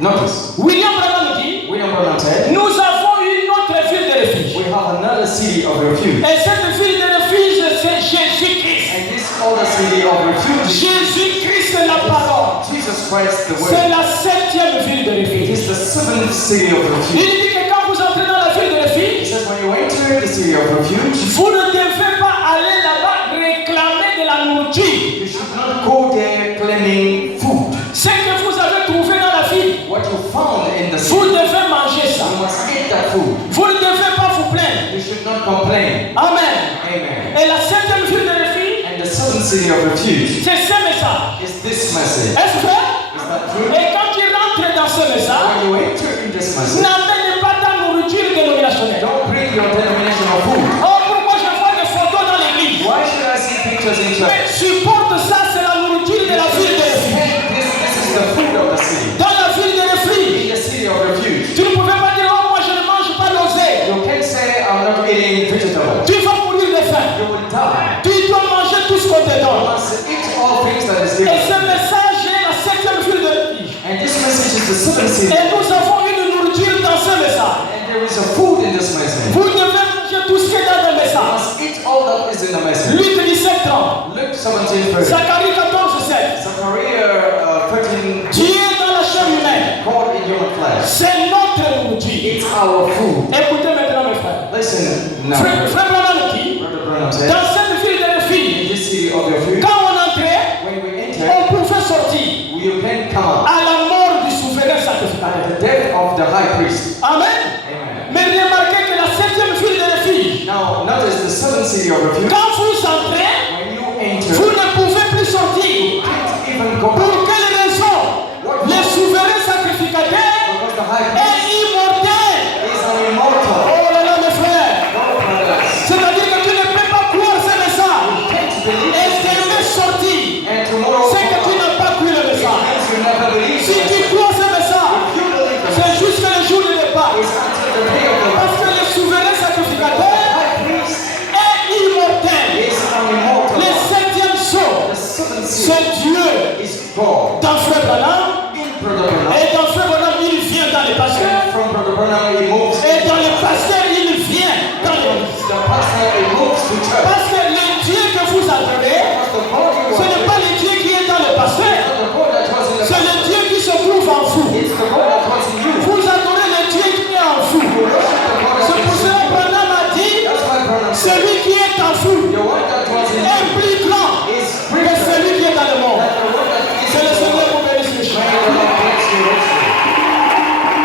Notice, William Branham dit, William Branham said, nous avons une autre ville de refuge. we have another city of refuge. Et cette ville de refuge, c'est Jésus-Christ. And this other city of refuge, Jésus-Christ est la parole. Jesus Christ the C'est Word. la 7e ville de It refuge. is the 7th city of Il refuge. dit que quand vous entrez dans la ville de He refuge, says when you enter the city of refuge, vous ne devez pas aller là-bas réclamer de la nourriture. you should not go there claiming food. Ce que vous avez trouvé dans la ville, What you found in the vous city, devez manger ça. you must eat that food. Vous ne devez pas vous plaindre. You should not complain. Amen. Amen. Et la 7e ville de refuge, And the 7th city of refuge c'est ce message. is this message. Est-ce vrai? Is that true? Et quand tu rentres dans ce message, When you enter in this message, n'amène pas ta nourriture dénominationnelle. don't bring your denominational food. Oh, pourquoi je vois des photos dans l'église? Why should I see pictures in Mais church? supporte ça, c'est la nourriture de la ville de refuge. This is the food of the city. Dans la ville de refuge, In the city of refuge. tu ne pouvais pas dire, oh, moi je ne mange pas l'oseille. You can't say I'm not eating vegetables. Tu vas mourir de faim. You will die. Tu dois manger tout ce qu'on te You donne. must eat all things that is Et given. ce message est la 7e ville de refuge. And this message is the 7th city. Et nous avons une nourriture dans ce message. And there is a food in this message. Vous devez manger tout ce qui est dans le You message. must eat all that is in the message. Luc 17:30. Luke 17:30. Zacharie 14:7. Zechariah 13, Dieu dans la chair humaine. God in human flesh. C'est notre nourriture. It's our food. Écoutez maintenant mes frères. Listen now. Frère Branham dit, Brother Branham said, dans cette ville de in refuge, this city of refuge, quand on entrait, when we enter, on pouvait sortir you can come out à la mort du souverain at sacrificateur. the death of the high priest. Amen. Amen. Mais remarquez que la 7e ville de refuge, Now, notice the 7th city of refuge. quand vous entrez, When you enter, vous ne pouvez plus sortir. you can't even go Pour out quelle raison? Le souverain sacrificateur because the high priest est immortel. is an immortal. Oh là là mes frères. No brothers. C'est-à-dire que tu ne peux pas croire ce message Can't believe et this. t'aimer sortir. And tomorrow, C'est que tu n'as pas cru le message. you never believe Si this. tu crois ce message, You believe this. c'est jusqu'à le jour du départ. It's until the day of the Parce que le souverain sacrificateur high priest est immortel. is an immortal. Le 7e sceau, The 7th city c'est Dieu. is God. Dans Frère Branham, In Brother Branham, et dans Frère Branham, il vient dans les pasteurs. and from Brother Branham he moves. Et dans les pasteurs, il vient dans From l'église. the pastor he moves to church. Parce que le Dieu que vous adorez, Because the God you ce n'est worship, pas le Dieu qui est dans le pasteur, not the God that was in the c'est le Dieu qui se trouve en vous. It's the God that was in you. Vous adorez le Dieu qui est en vous. You worship the God C'est that pour is in cela que you. Branham a dit, That's why Branham said, celui qui est en vous the one that was in est you plus grand is que greater celui qui est dans le monde. than the one that is C'est in le the Seigneur world. pour bénir ce May chemin. the Lord bless you richly.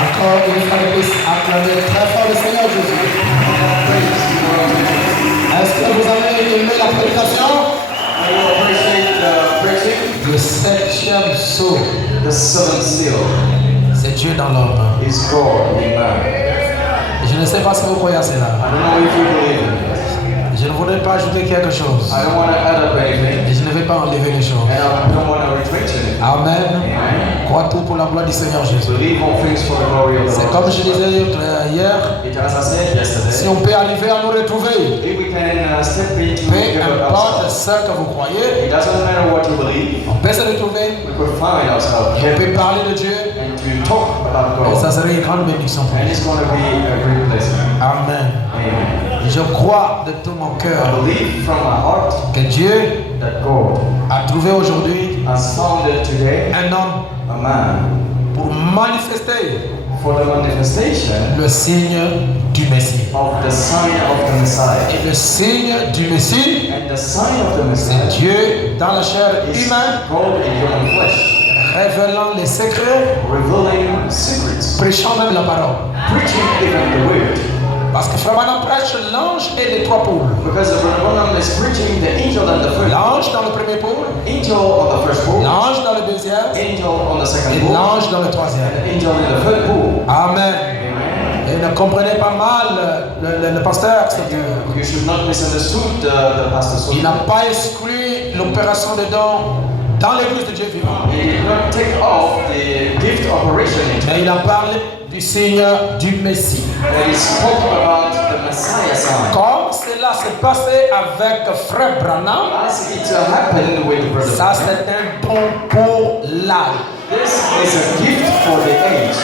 Encore une fois de plus, acclamez très fort le Seigneur Jésus. Est-ce que vous avez aimé la prédication? I will appreciate the preaching. Le 7e sceau, The 7th seal c'est Dieu dans l'ordre. is God in man. Je ne sais pas si vous croyez à cela. I don't know if you believe it. Je ne voudrais pas ajouter quelque chose. I don't want to add up anything. Et je ne vais pas enlever les choses. And I don't want to retreat it. Amen. Amen. Crois tout pour la gloire du Seigneur Jésus. Believe all things for the glory of the C'est Lord. comme je disais hier, It, as I said yesterday, si on peut arriver à nous retrouver, if we can step into peu together importe ourselves, ce que vous croyez, it doesn't matter what you believe, on peut se retrouver, we could find ourselves et on here peut parler de Dieu, and to talk about Et God. ça serait une grande bénédiction pour And nous. it's going to be a great blessing. Amen. Amen. Je crois de tout mon I cœur believe from my heart que Dieu that God a trouvé aujourd'hui has founded today un homme a man pour manifester for the manifestation le signe du Messie. of the sign of the Messiah. Et le signe du Messie, And the sign of the c'est Messiah Dieu dans la chair is humaine, God in human flesh, révélant les secrets, revealing secrets, prêchant même la parole. preaching even the word. Parce que Frère Branham prêche l'ange et les trois poules. Because the Brother is preaching the angel and the first, L'ange dans le premier poule, angel on the first pool, l'ange dans le deuxième angel on the second et pool, l'ange dans le and troisième. angel in the third pool. Amen. Amen. Et ne comprenez pas mal le pasteur, c'est que You should not misunderstood the pastor. il n'a pas exclu l'opération de dons dans l'église de Dieu vivant. He did not take off the gift operation into Mais il a parlé du signe du Messie. and he spoke about the Messiah sign. Comme cela s'est passé avec Frère Branham, As it happened with Brother ça Branham, c'est un don pour l'âge. this is a gift for the age,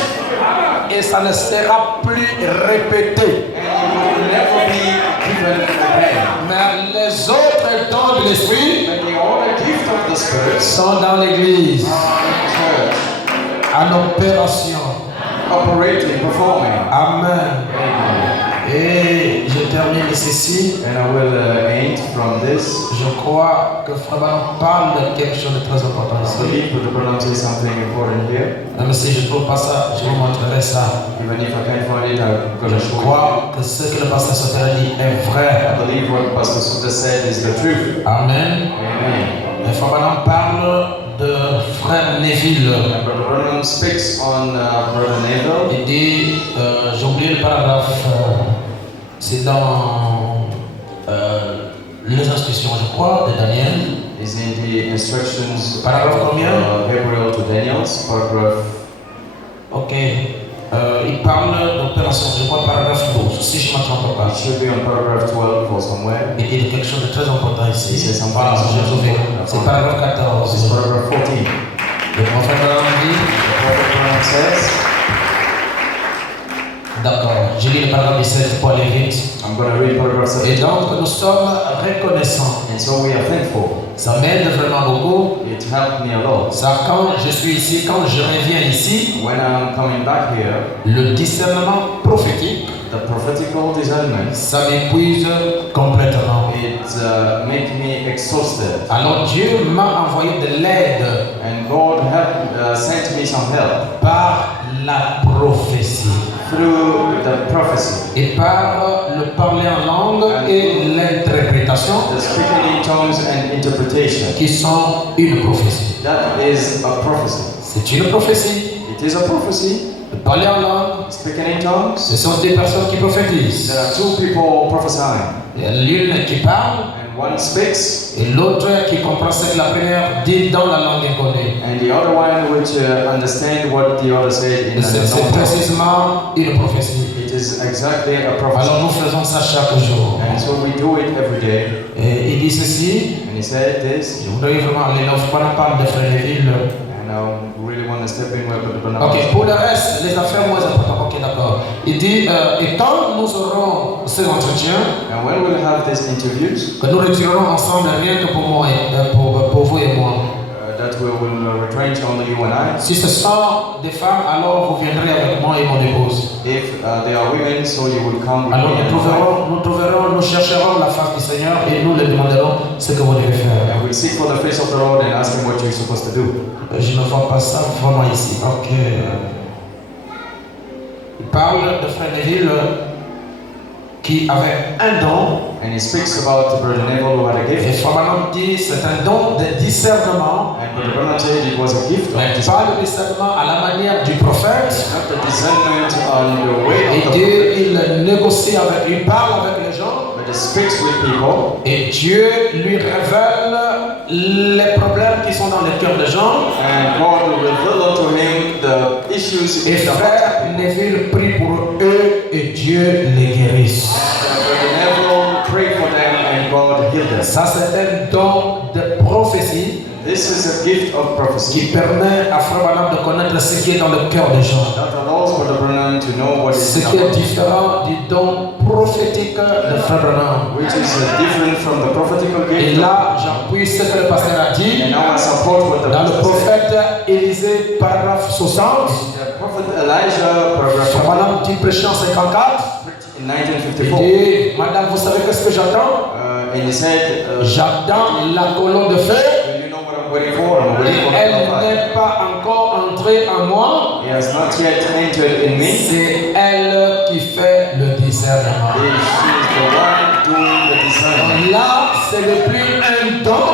Et ça ne sera plus répété. and it will never be given again. Mais les autres dons de l'esprit But the other gift of the Spirit sont dans l'église, are in church, en opération. operating, performing. Amen. Amen. Et je termine ceci. And I will end from this. Je crois que Frère Branham parle de quelque chose de très important I ici. believe Brother Branham says something important here. Même si je ne trouve pas ça, je vous montrerai ça. Even if I can't find it, I'm going to Je show you. crois que ce que le pasteur Sauterelle dit est vrai. I believe what Pastor Sutter said is the truth. Amen. Amen. Et Frère Branham parle de Frère Neville. And Brother Branham speaks on Brother Neville. Il dit, j'ai oublié le paragraphe, c'est dans les instructions, je crois, de Daniel. Is in the instructions Paragraphe combien? Gabriel to Daniel's paragraph. Ok. Il parle d'opération, je crois, paragraphe 12, si je ne me trompe pas. It should be on paragraph 12 or somewhere. Il dit quelque chose de très important ici. Il dit Voilà, j'ai trouvé. C'est paragraphe This 14. is paragraph 14. Le prophète Branham dit, The Prophet Branham says, d'accord, j'ai lu le paragraphe 17 pour aller vite. I'm going to read paragraph Et 17. donc, nous sommes reconnaissants. And so we are thankful. Ça m'aide vraiment beaucoup. It helped me a lot. Ça, quand je suis ici, quand je reviens ici, When I'm coming back here, le discernement prophétique, the prophetical discernment, ça m'épuise complètement. it made me exhausted. Alors Dieu m'a envoyé de l'aide And God sent me some help par la prophétie through the prophecy. et par le parler en langue et l'interprétation The speaking in tongues and interpretation. qui sont une prophétie. That is a prophecy. C'est une prophétie. It is a prophecy. Le parler en langue, Speaking in tongues. ce sont des personnes qui prophétisent. There are two people prophesying. Il y a l'une qui parle And one speaks, et l'autre qui comprend ce que la première dit dans la langue inconnue. and the other one which understand what the other said in Et c'est another tongue. précisément une prophétie. It is exactly a prophecy. Alors nous faisons ça chaque jour. And so we do it every day. Et il dit ceci, And he said this, je voudrais vraiment aller là, quand on parle de Frère Neville. and I really want to step in where Brother Branham Ok, pour le reste, les affaires moins importantes. Ok, d'accord. Il dit, et quand nous aurons ces entretiens, And when we'll have these interviews, que nous retirerons ensemble rien que pour moi, pour vous et moi. that we will retrench only you and I. Si ce sont des femmes, alors vous viendrez avec moi et mon épouse. If they are women, so you will come with Alors me and my wife. nous chercherons la face du Seigneur et nous lui demanderons ce que vous devez faire. And we'll seek for the face of the Lord and ask him what you're supposed to do. Je ne vois pas ça vraiment ici. Ok. Il parle de Frère Neville qui avait un don. And he speaks about Brother Neville who had a Et gift. Frère Branham dit c'est un don de discernement. And Brother Branham said it was a gift Mais of pas le discernement à la manière du prophète. not the discernment on the way Et of the Dieu, il négocie avec, il parle avec les gens. but he speaks with people. Et Dieu lui révèle les problèmes qui sont dans les cœurs des gens. And God will reveal unto him the issues Et in the heart. Frère Neville prie pour eux et Dieu les guérisse. Brother Neville prayed for them and God healed them. Ça c'est un don de prophétie. This is a gift of qui prophecy permet à Frère Branham de connaître ce qui est dans le cœur des gens. that allows Brother Branham to know what Ce is in qui est our heart, différent du don prophétique de Frère Branham. which is different from the prophetical Et gift. là, j'appuie ce que le pasteur a dit And now I support what the dans le prophet said. prophète Élisée, paragraphe 60. The prophet Elijah, paragraph Frère Branham dit prêcher en 54. in Il 1954, dit, Madame, vous savez qu'est-ce que j'attends? and he said, J'attends la colonne de feu. "Do you know what I'm waiting for? I'm waiting for Elle the fire. n'est pas encore entrée en moi. He has not yet entered in me. C'est elle qui fait le discernement. She is the one doing the discerning. Donc là, ce n'est plus un don,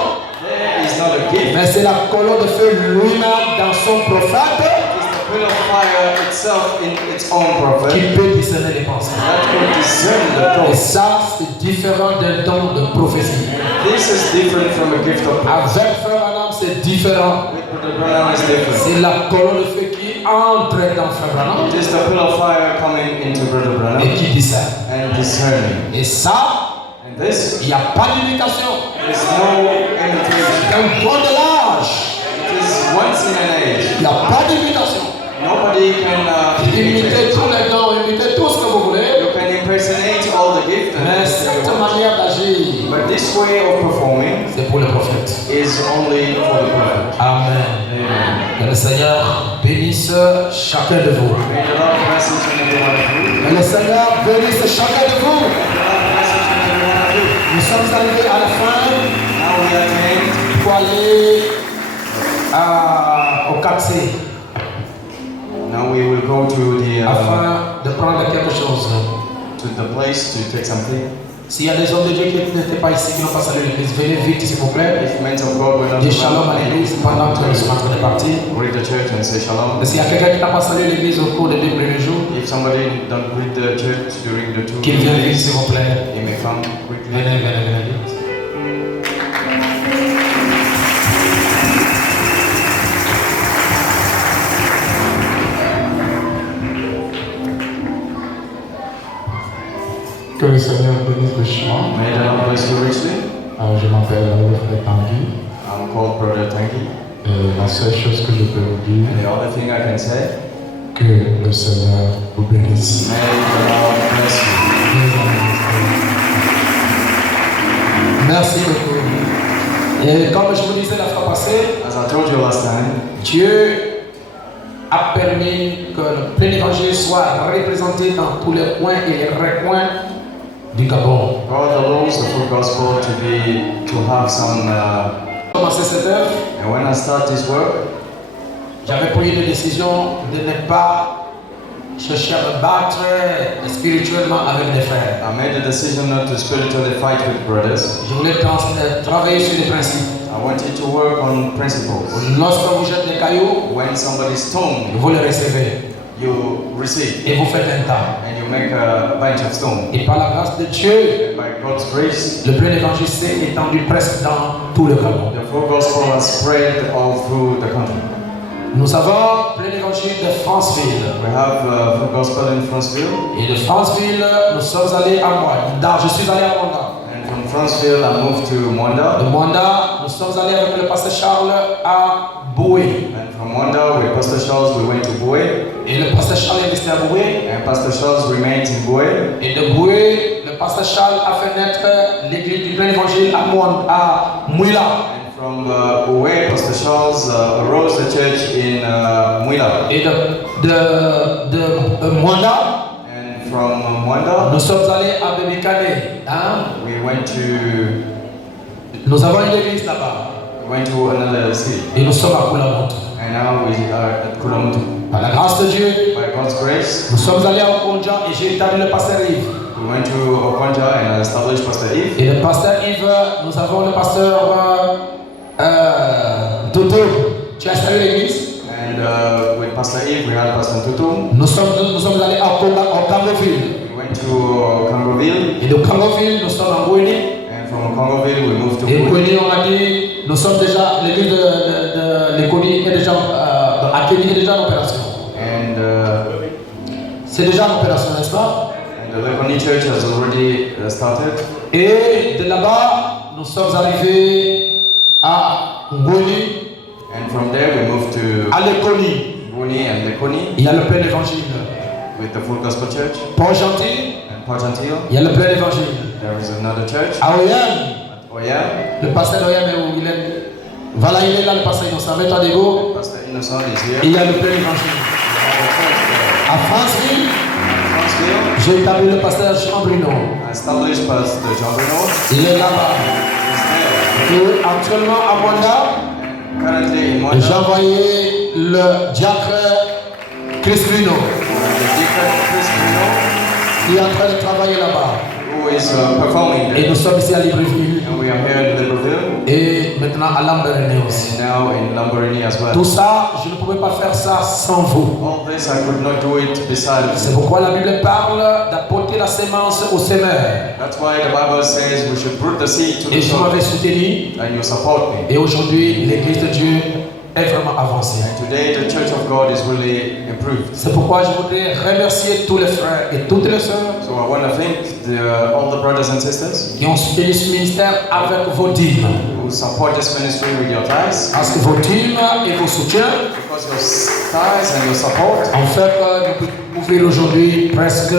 There is not a gift. mais c'est la colonne de feu lui-même dans son prophète It's the will of fire itself in its own qui prophet peut discerner les pensées. that will discern the Et thoughts. ça, c'est différent d'un don de prophétie. This is different from a gift of prophecy. Avec Frère Branham, c'est différent. With Brother Branham is different. C'est la colonne de feu qui entre dans Frère Branham It is the will of fire coming into Brother et Branham qui discerne. and discerning. Et ça, And this, il n'y a pas d'imitation. there is no imitation. C'est un don de l'âge. It is once in an age. Il n'y a pas d'imitation. Nobody can Imitez imitate. tous les dons, imitez tout ce que vous voulez. You can impersonate all the gifts, Mais cette manière d'agir, but this way of performing c'est pour le prophète. is only for the prophet. Amen. Amen. Que le Seigneur bénisse chacun de vous. May the Lord bless each and every one of you. Que le Seigneur bénisse chacun de vous. May the Lord bless each and every one of you. Nous sommes arrivés à la fin Now we are at the end. pour aller au 4C Now we will go to afin de prendre quelque chose. the place to take something. S'il y a des hommes de Dieu qui n'étaient pas ici, qui n'ont pas salué l'église, venez vite s'il vous plaît. If men of God will not Dis shalom à l'église pendant que nous sommes en train de partir. read the church and say shalom. Mais s'il y a quelqu'un qui n'a pas salué l'église au cours des 2 premiers jours, If somebody don't read the church during the 2 qu'il vienne vite days, s'il vous plaît. he may come quickly. Venez, venez, venez vite. Que le Seigneur bénisse richement. May the Lord bless you richly. Je m'appelle le frère Tanguy. I'm called Brother Tanki. Et la seule chose que je peux vous dire, And the only thing I can say, que le Seigneur vous bénisse. may the Lord bless you. Merci beaucoup. Et comme je vous disais la fois passée, As I told you last time, Dieu a permis que le plein évangile soit représenté dans tous les coins et les recoins du Gabon. God allows the full gospel to have some. J'ai commencé cette œuvre, And when I start this work, j'avais pris une décision de ne pas chercher à me battre spirituellement avec des frères. I made a decision not to spiritually fight with brothers. Je voulais travailler sur des principes. I wanted to work on principles. Lorsque vous jetez des cailloux, When somebody stone, vous les recevez you receive et vous faites un tas. and you make a bunch of stone. Et par la grâce de Dieu, And by God's grace, le plein évangile s'est étendu presque dans tout le Gabon. the full gospel has spread all through the country. Nous avons plein évangile de Franceville. We have full gospel in Franceville, Et de Franceville, nous sommes allés à Mwanda. Je suis allé à Mwanda. and from Franceville I moved to De Mwanda, Mwanda, nous sommes allés avec le pasteur Charles à Boué. and from Mwanda with Pastor Charles we went to Boué, Et le pasteur Charles est resté à Boué. and Pastor Charles remained in Boué, Et de Boué, le pasteur Charles a fait naître l'église du plein évangile à Mouila. and from Boué, Pastor Charles arose the church in Mwila, Et de Mwanda, and from Mwanda nous sommes allés à Bemikane. Hein? we went to Une église là-bas. another city, Et nous sommes à Koulamoutou. and now we are at Kulamutu. Par la grâce de Dieu, By God's grace, nous sommes allés à Okonja et j'ai établi le pasteur Yves. we went to Okonja and established Pastor Eve. Et le pasteur Yves, nous avons le pasteur Toto. Tu as installé l'église? And with Pastor Eve, we had Pastor Tutum. Nous sommes allés à Congoville. We went to Congoville, Et de Congoville, nous sommes à Bouéni. and from Congoville, we moved to Et Boué. Bouéni, on a dit, nous sommes déjà, l'église de l'Éconie est déjà, Akéni est déjà en opération. And C'est déjà en opération, n'est-ce pas? the Lekoni Church has already started. Et de là-bas, nous sommes arrivés à Ngoni, And from there we moved to Alekoni. Nguni and Lekoni Il y a le plein évangile. with the Full Gospel Church. Port-Gentil, And Port-Gentil, il y a le plein évangile. there is another church. À Oyam, At Oya, le pasteur d'Oyam est où il est. Voilà, il est là, le pasteur Innocent. Avec toi, Dego, Pastor Innocent is here. il y a le plein évangile. Another church there. À Franceville, Franceville, j'ai établi le pasteur Jean Bruno. established Pastor Jean Bruno Il est là-bas. is there. Et actuellement, à Mwanda, Currently in j'ai Mwanda, envoyé le diacre Chris Bruno, the deacon Chris Bruno, qui est en train de travailler là-bas. who is performing Et there. nous sommes ici à Libreville. And we are here in Libreville Et maintenant à Lambaréné aussi. and now in Lamborghini as well. Tout ça, je ne pouvais pas faire ça sans vous. All this I could not do it beside of C'est you. pourquoi la Bible parle d'apporter la sémence au semeur. That's why the Bible says we should put the seed to Et the je m'avais soil. soutenu. And you support me. Et aujourd'hui, l'Église de Dieu est vraiment avancée. And today the Church of God is really improved. C'est pourquoi je voudrais remercier tous les frères et toutes les sœurs So I want to thank all the brothers and sisters qui ont soutenu ce ministère avec vos dîmes. who support this ministry with your tithes. Parce que vos dîmes et vos soutiens Because your tithes and your support ont fait que nous pouvons couvrir aujourd'hui presque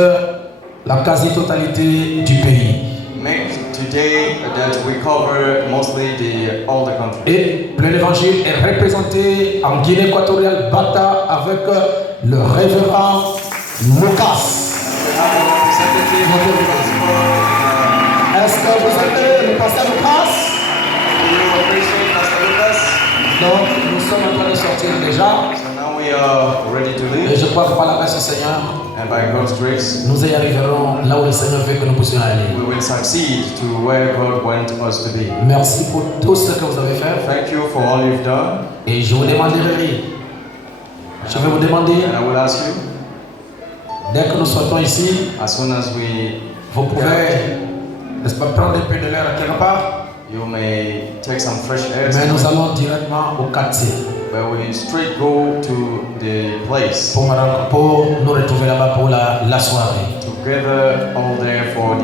la quasi-totalité du pays. make today that we cover mostly all the country. Et plein évangile est représenté en Guinée équatoriale, Bata, avec le révérend Mokas. We have a representative of the gospel. Est-ce que vous êtes le pasteur Mokas? Do you appreciate Pastor Lucas? Donc, nous sommes en train de sortir déjà. So now we are ready to Et leave. je crois que par la grâce du Seigneur, And by God's grace, nous y arriverons là où le Seigneur veut que nous puissions aller. we will succeed to where God wants us to be. Merci pour tout ce que vous avez fait. Thank you for all you've done. Et je vous demanderai, je vais vous demander, And I will ask you, dès que nous sortons ici, as soon as we, vous pouvez, n'est-ce pas, prendre un peu de l'air à quelque part, you may take some fresh air. mais nous allons directement au quartier But we straight go to the place pour nous retrouver là-bas pour la soirée. together all there for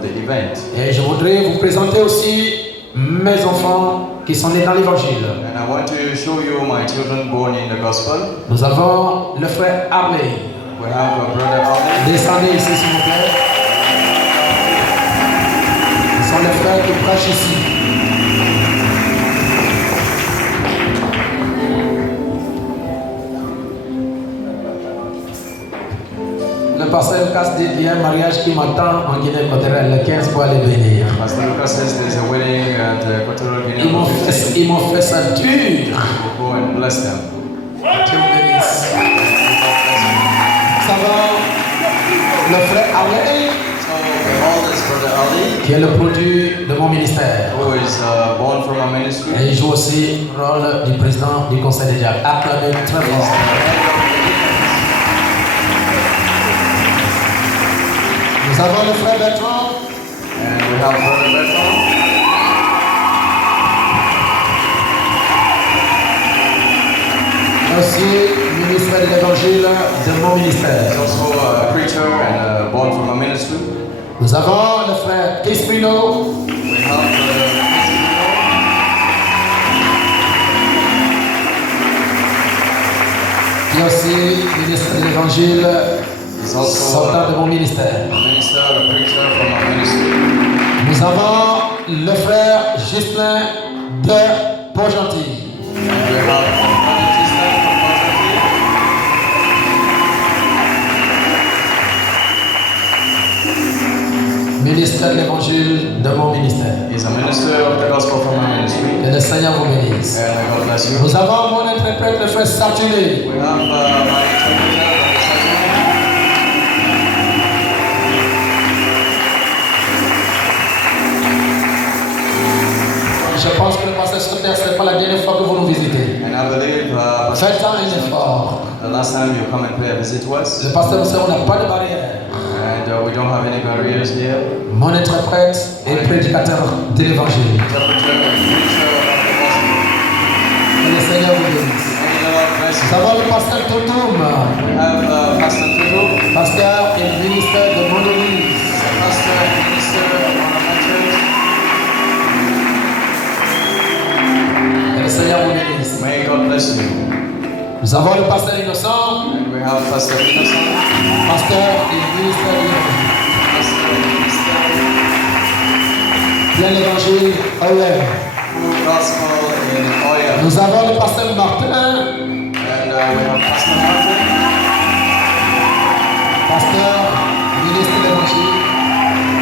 the event. Et je voudrais vous présenter aussi mes enfants qui sont nés dans l'évangile. And I want to show you my children born in the gospel. Nous avons le frère Harley. We have a brother Ali. Descendez ici s'il vous plaît. Ce sont les frères qui prêchent ici. Le pasteur Lucas dit qu'il y a un mariage qui m'attend en Guinée équatoriale le 15 pour aller bénir. Pastor Lucas says there's a wedding at Equatorial Guinea. Ils m'ont fait ça dur. Go and bless them. Dieu vous bénisse. Ça va, le frère Harley, So the oldest brother Ali, qui est le produit de mon ministère. who is born from our ministry, Et il joue aussi le rôle du président du conseil des diacres. Acclamez très fort. Nous avons le frère Bertrand, and we have brother Bertrand. aussi ministère de l'évangile de mon ministère. He's also a preacher and born from our ministry. Nous avons le frère Kisprino, We have qui est aussi ministre de l'évangile, he's also sortant de mon ministère. a minister, a preacher from our ministry. Nous avons le frère Gislain de Port-Gentil. And we have brother Tristan from Port-Gentil. Ministère de l'évangile de mon ministère. He's a minister of the gospel from our ministry. Que le Seigneur vous bénisse. And may God bless you. Nous avons mon interprète, le frère Satulé. We have my interpreter, Brother Sajid. Je pense que le pasteur Sauter, ce n'est pas la dernière fois que vous nous visitez. And I believe Faites un effort. the last time you come and pay a visit to us. Le pasteur vous sait, on n'a pas de barrière. And we don't have any barriers here. Mon interprète est prédicateur de l'évangile. Interpreter and preacher of the gospel. Que le Seigneur vous bénisse. May the Lord bless Nous you. avons le pasteur Totoum, We have Pastor Tutu, pasteur et ministère de mon église. pastor and minister of our church. Nous avons le pasteur Innocent, And we have Pastor Innocent, pasteur et ministre plein l'évangile. full gospel in Oya. Nous avons le pasteur Martin, And we have Pastor Martin, pasteur, ministre de l'évangile.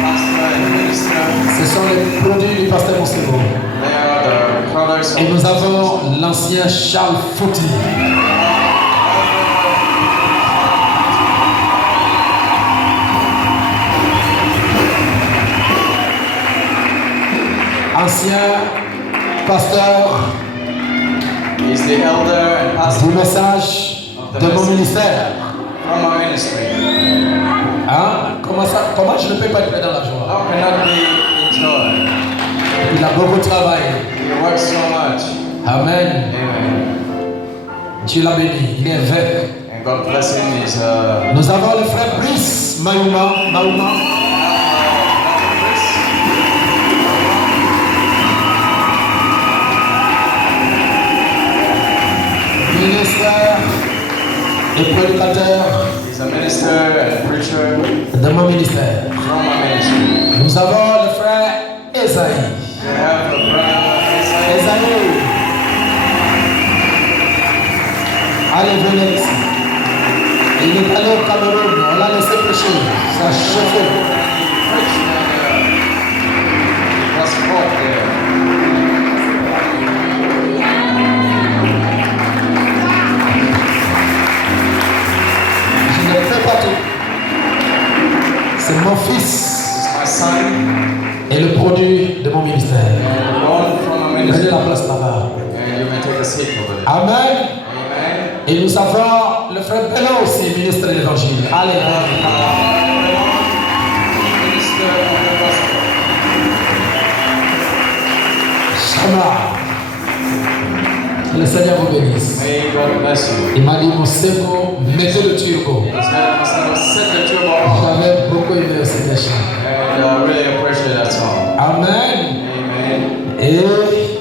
pastor and minister. Ce sont les produits du pasteur Monsebo. They are the products Et of nous avons l'ancien Charles Fouti. Ancien pasteur He's the elder and pastor du message de mon ministère. from our ministry. Hein? Comment je ne peux pas être dans la joie? How cannot be in joy? Il a beaucoup travaillé. He works so much. Amen. Amen. Dieu l'a béni. Il est évêque. And God bless him. He's Nous avons le frère Brice Maouma. Ministère et prédicateur He's a minister and preacher de mon ministère. from our ministry. Nous avons le frère Esaïe. We have a brother Isaiah. Esaïe. Allez, venez ici. Il est allé au Cameroun. On l'a laissé prêcher. Ça a chauffé. He was brought there. Je ne fais pas tout. C'est mon fils He's my son, et le produit de mon ministère. born from a Prenez ministry. la place là-bas. And you may take a seat over there. Amen. Amen. Et nous avons le frère Bellon aussi, ministre de l'évangile. Allez, Minister of the gospel. Shama. Que le Seigneur vous bénisse. May God bless you. Il m'a dit, mon cerveau, mettez le turbo. He said, Pastor, set the turbo on. J'avais beaucoup aimé cet chant. And I really appreciate that song. Amen. Amen. Et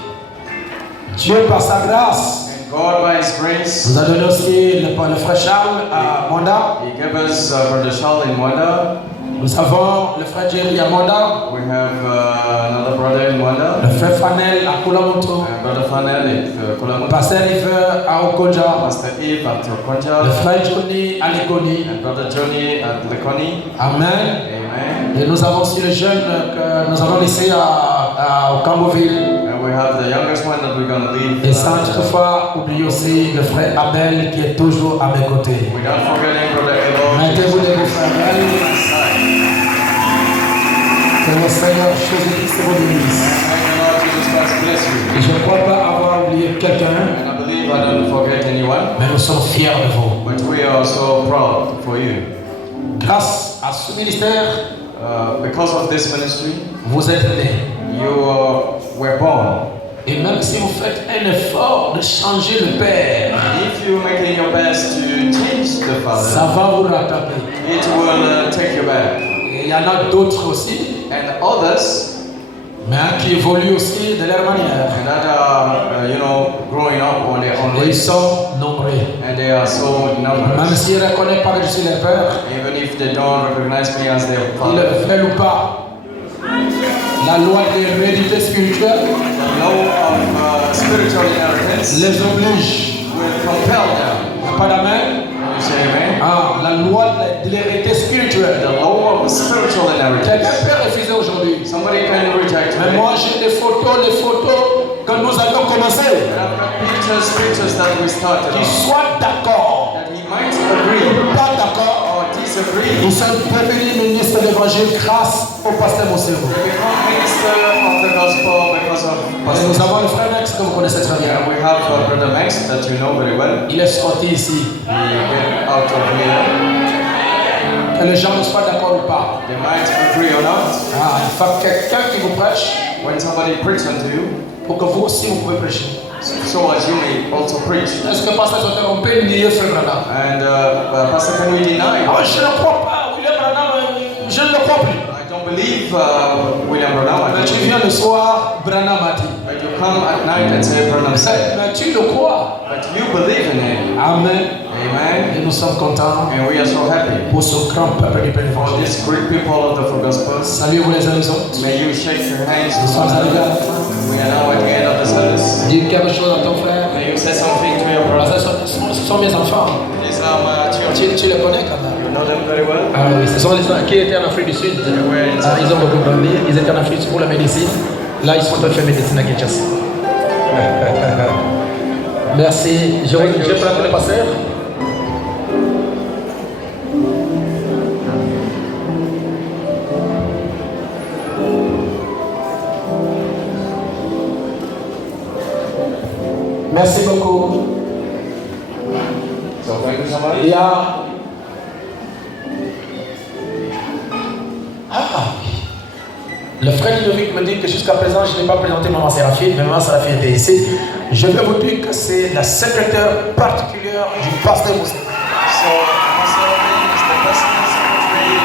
Dieu, par sa grâce, And God, by His grace, nous a donné aussi le frère Charles à Monda. He gave us Brother Charles in Wanda. Nous avons le frère Jerry à Monda. We have another brother in Wanda. Le frère Fanel à Kulamoto. And Brother Fanel in Kulamoto. Pasteur River à Okoja. Pastor Eve at Le Okonja. frère Johnny à Lekoni. And Brother Johnny at Lekoni. Amen. Amen. Et nous avons aussi les jeunes que nous avons laissés au Camboville. And we have the youngest one that we're going to leave. Et sans toutefois oublier aussi le frère Abel qui est toujours à mes côtés. We don't forget Brother Elo. Mettez-vous debout, frère Abel. Side. Que le Seigneur Jésus-Christ vous bénisse. Thank the Lord Jesus Christ bless you. Et je ne crois pas avoir oublié quelqu'un, And I believe I don't forget anyone, mais nous sommes fiers de vous. but we are so proud for you. Grâce à ce ministère, Because of this ministry, vous êtes nés. you were born. Et même si vous faites un effort de changer le Père, If you're making your best to change the ça Father, va vous rattraper. it will take you back. Et il y en a d'autres aussi, And others, mais qui évoluent aussi de leur manière. and that are, growing up on their own Et ils ways, sont nombreux. and they are so Même numerous. s'ils ne reconnaissent pas que je suis leur Père, Even if they don't recognize me as their ils Father, le veulent ou pas. La loi de l'hérédité spirituelle the law of spiritual inheritance les oblige. will compel them. Il n'y a pas d'amen. You say amen? Ah, la loi de l'hérédité spirituelle. The law of spiritual Quelqu'un inheritance. peut refuser aujourd'hui. Somebody can reject Mais me. moi j'ai des photos que nous avions commencé. And I've got pictures that we started Qu'ils on. soient d'accord That he might agree ou pas d'accord. or disagree. Nous sommes prévenus ministres de l'évangile grâce au pasteur Monsebo. We become minister of the gospel because of Et Pastor. nous avons le frère Max que vous connaissez très bien. And we have Brother Max that you know very well. Il est sorti ici. He went out of here. Que les gens ne soient d'accord ou pas. They might agree or not. Ah, il faut quelqu'un qui vous prêche When somebody preaches unto you, pour que vous aussi vous pouvez prêcher. so as you may also preach. Est-ce que pasteur Soter, on peut nier frère Branham? And Pastor, can we deny? Ah, je ne crois pas. William Branham, je ne le crois plus. I don't believe William Branham. Mais tu viens le soir, Branham a dit. But you come at night and say Branham said. Mais tu le crois. But you believe in him. Amen. Amen. Et nous sommes contents And we are so happy pour ce grand peuple du Père for évangile. these great people of the Full Gospel. Saluez-vous les uns les autres. May you shake your hands. Nous sommes arrivés à la fin. We are now at the end of the service. Dis quelque chose à ton frère. May you say something to your Ah, brother. ce sont mes enfants. These are my children. Tu les connais quand même. You know them very well. Ah oui, ce sont les gens qui étaient en Afrique du Sud. Ah, ils ont beaucoup grandi. Ils étaient en Afrique pour la médecine. Là, ils sont en train de faire médecine à Kinshasa. Merci. Je prends le pasteur. Merci beaucoup. So thank you so much. Il y a... Le frère Ludovic me dit que jusqu'à présent, je n'ai pas présenté Maman Séraphine, mais Maman Séraphine était ici. Je vais vous dire que c'est la secrétaire particulière du pasteur Moussa. So Pastor Robin is the personal secretary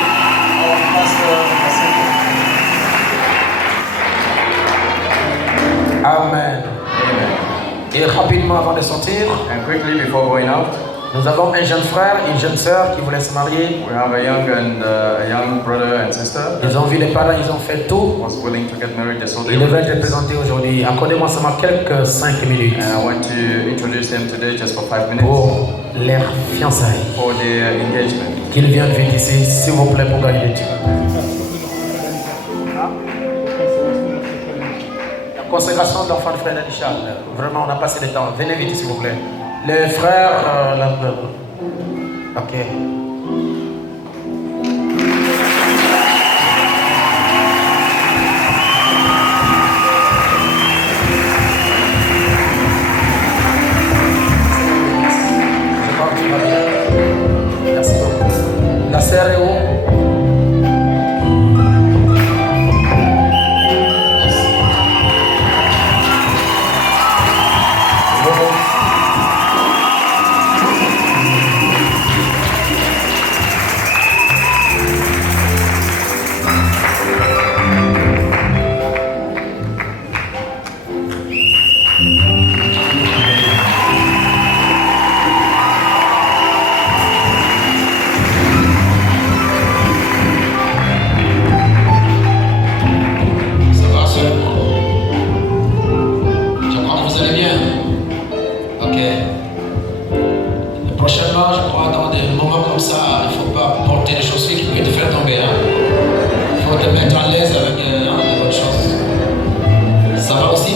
of Pastor Maseko. Amen. Amen. Et rapidement avant de sortir, And quickly before going out, nous avons un jeune frère et une jeune sœur qui voulaient se marier. we have a young brother and sister Ils ont vu les parents, ils ont fait tout. who was willing to get married. They saw they Ils were. devaient être présentés aujourd'hui. Accordez-moi seulement quelques 5 minutes And I want to introduce them today just for 5 minutes pour leur fiançailles. for their engagement. Qu'ils viennent vite ici, s'il vous plaît, pour gagner du temps. La consécration de l'enfant de frère Nelly Charles. Vraiment, on a passé le temps. Venez vite, s'il vous plaît. Les frères... Ok. Je crois que tu vas bien. Merci beaucoup. La sœur est où? Ça va, sœur? Je crois que vous allez bien. Ok. Prochainement, je crois, dans des moments comme ça, il ne faut pas porter des chaussures qui peuvent te faire tomber. Hein? Il faut te mettre à l'aise avec des bonnes choses. Ça va aussi?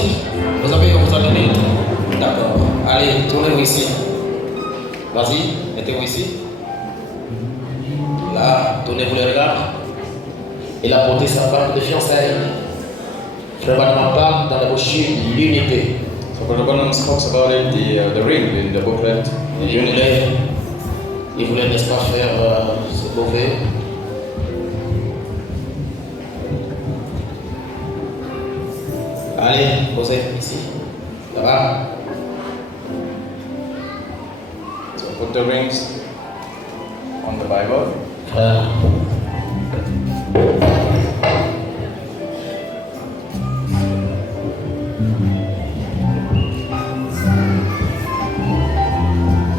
Vous avez donné le truc? D'accord. Allez, tournez-vous ici. Vas-y, mettez-vous ici. Là, tournez-vous les regards. Il a porté sa barbe de fiançailles. Frère Banama parle dans la brochure l'unité. So Brother Bonham talks about it, the ring in the booklet. Il voulait, n'est-ce pas, faire ce beauvais. Allez, posez ici. Ça va? So put the rings on the Bible. Frère.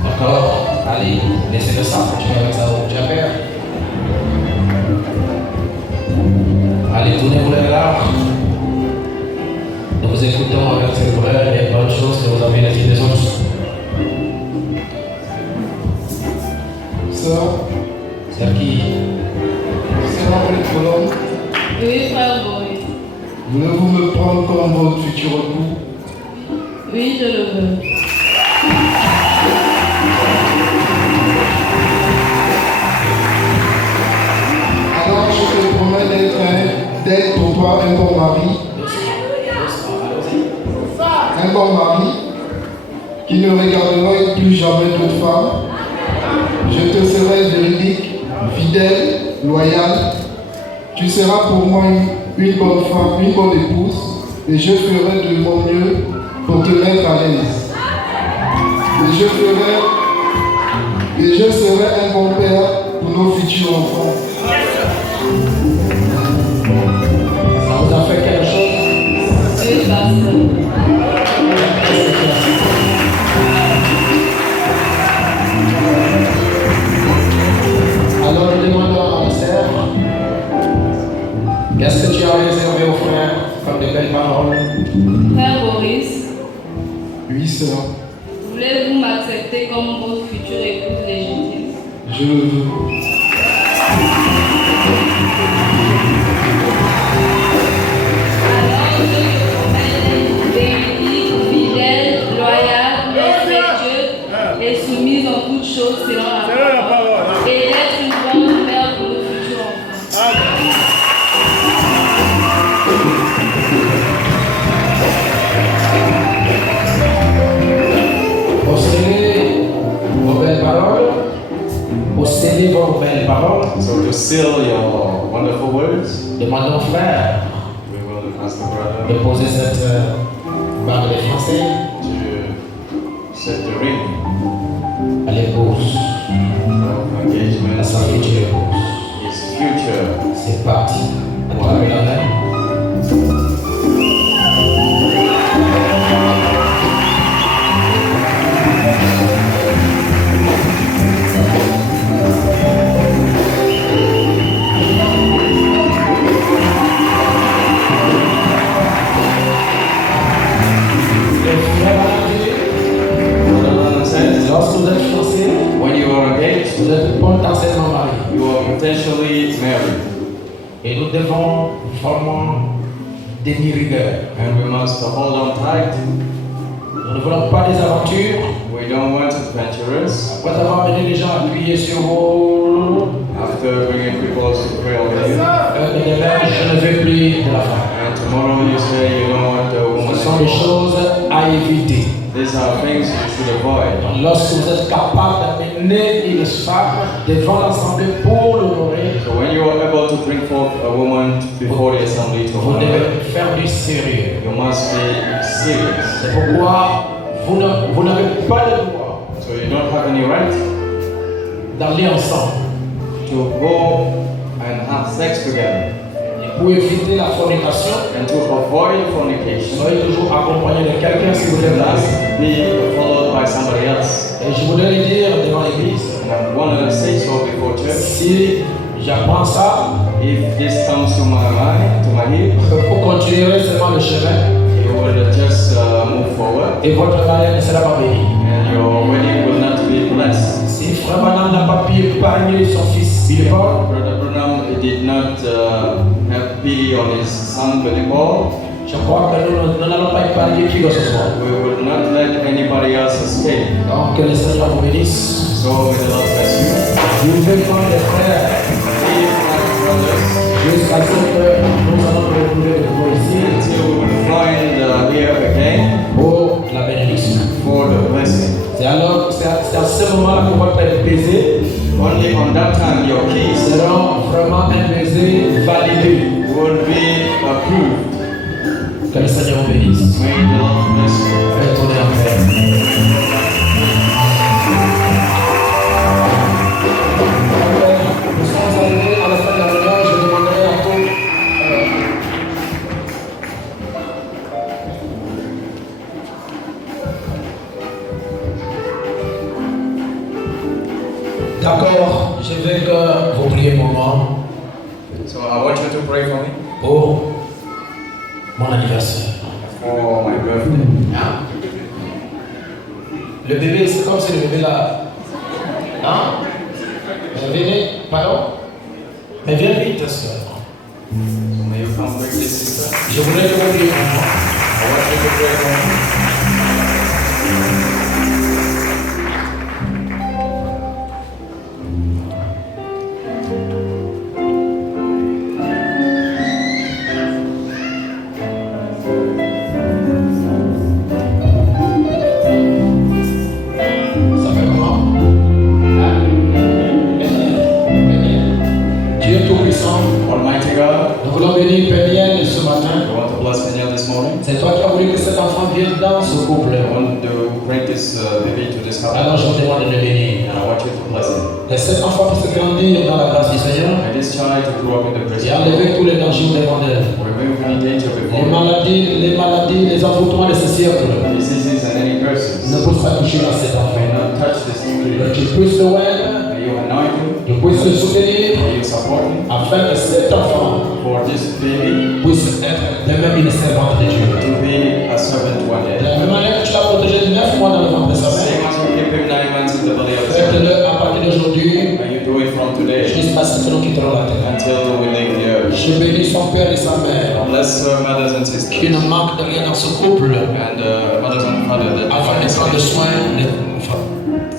D'accord? Allez, laissez-le ça, continuez avec ça au Japper. Allez, tournez-vous les regards. Nous vous écoutons avec ces vraies et bonnes choses que vous avez les uns des autres. Sœur, C'est qui? c'est Henri Colombe. Oui, frère Boy. Voulez-vous me prendre comme votre futur époux? Oui, je le veux. Alors je te promets d'être pour toi un bon mari. Un bon mari qui ne regardera plus jamais d'autre femme. Je te serai véridique, fidèle, loyal. Tu seras pour moi une bonne femme, une bonne épouse, et je ferai de mon mieux pour te mettre à l'aise. Et je serai un bon père pour nos futurs enfants. Ça vous a fait quelque chose? Oui, pasteur. Qu'est-ce que tu as réservé aux frères comme de belles paroles? Frère Boris, Oui, sœur, voulez-vous m'accepter comme votre future épouse légitime? je le veux. Alors je te promets véridique, fidèle, loyale, respectueuse et soumise en toutes choses selon la parole. Et d'être une bonne mère pour nos futurs enfants. Possédez vos belles paroles. Possédez vos belles paroles. So to seal your wonderful words, Demandons au frère we will ask the brother de poser cette bague de fiancée to set the ring à l'épouse, of engagement. à sa future épouse. His future. C'est parti. À toi avec la main. Brother says, Lorsque vous êtes fiancé, when you are engaged, vous êtes potentiellement marié. you are potentially married. Et nous devons vraiment tenir rigueur. And we must hold on tight. Nous ne voulons pas des aventures. We don't want adventurers. Après avoir amené les gens à appuyer sur vos... After bringing people to pray over you. Et demain, je ne veux plus de la femme. And tomorrow you say you don't want a woman Ce sont des anymore. choses à éviter. These are things you should avoid. Lorsque vous êtes capable d'amener une femme devant l'assemblée pour l'honorer, So when you are able to bring forth a woman before the assembly to vous honor her, devez faire du sérieux. you must be serious. C'est pourquoi vous n'avez pas le droit So you don't have any right d'aller ensemble. to go and have sex together. Et pour éviter la fornication, And to avoid fornication, soyez toujours accompagné de quelqu'un si vous êtes là. must be followed by somebody else. Et je voudrais le dire devant l'église, And I want to say so before church. si j'apprends ça, If this comes to my mind, to my hip, vous continuerez seulement le chemin you will just move forward, et votre mariage ne sera pas béni. and your wedding will not be blessed. Si Frère Branham n'a pas pu épargner son fils Billy Paul, Brother Branham did not have pity on his son Billy Paul. je crois que nous n'allons pas épargner qui que ce soit. We will not let anybody else escape. Donc que le Seigneur vous bénisse. So may the Lord bless you. Nous veillons les frères Be my brothers jusqu'à ce que nous allons retrouver de nouveau ici until we will find here again pour la bénédiction. for the blessing. C'est à ce moment-là que votre baiser Only on that time your keys seront vraiment un baiser validé. will be approved. Que le Seigneur vous bénisse. May the Lord bless you. Retournez en paix. Nous sommes arrivés à la fin de la réunion. Je demanderai à tous. D'accord, je veux que vous priez pour moi, So I want you to pray for me pour mon anniversaire. for my birthday. Hein? Le bébé, c'est comme si le bébé là. Hein? Venez, pardon? Mais viens vite, soeur. May you come quickly, sister. Je voudrais que vous priez pour moi. I want you to pray for me. Ça fait comment? Hein? Dieu Tout-Puissant, Almighty God, nous voulons bénir Péniel ce matin. I want to bless Daniel this morning. C'est toi qui as voulu que cet enfant vienne dans ce couple. I want to bring this baby to this Alors house. je vous demande de le bénir. And I want you to bless him. Que cet enfant puisse grandir dans la grâce du Seigneur And this child to grow up in the et prison. enlever tous les dangers devant d'elle. Remove any danger before Les maladies, les envoûtements de ce siècle diseases and any curses. ne peuvent pas toucher à cet enfant. May not touch this Que newly. tu puisses le voir, May you anoint him. tu puisses le soutenir Will you support me afin que cet enfant for this baby puisse être de même une servante de Dieu. to be a servant one De day? la même manière que tu l'as protégé 9 mois dans le ventre de sa Same mère, as you keep him 9 months in the belly of his mother. faites-le à partir d'aujourd'hui And you do it from today jusqu'à ce que nous quitterons la terre. until we leave the earth. Je bénis son père et sa mère Bless mothers and qui sisters ne manquent de rien dans ce couple and mothers and fathers that afin de prendre soin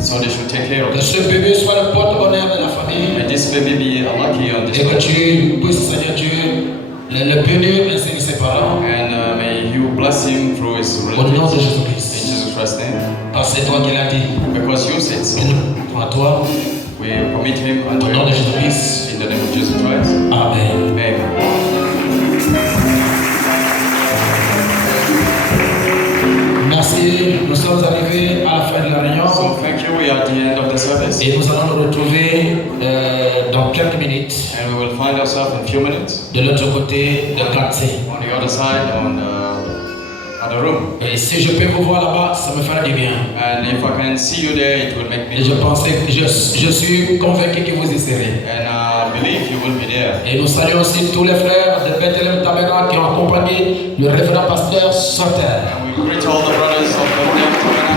so they should take care of de this. ce bébé soit le porte-bonheur de la famille May this baby be lucky on this et que day. tu puisses, Seigneur Dieu, le bénir ainsi que ses parents. And may you bless him through his Au nom de relatives. In Jésus-Christ. Jesus Christ's name. Parce que c'est toi qui l'as dit. Because you said so. Et nous croyons à toi. We commit him Au unto nom de you. Jésus-Christ. In the name of Jesus Christ. Amen. Amen. Merci. Nous sommes arrivés à la fin de la réunion. So thank you. We are at the end of the service. Et nous allons nous retrouver dans quelques minutes And we will find ourselves in a few minutes de l'autre côté de Katsé. on the other side on the other room. Et si je peux vous voir là-bas, ça me fera du bien. And if I can see you there, it will make Et je me. pensais que je suis convaincu que vous y serez. And I believe you will be there. Et nous saluons aussi tous les frères de Bethlehem Tabernacle qui ont accompagné le révérend pasteur Sauter. And we greet all the brothers of the Tabernacle.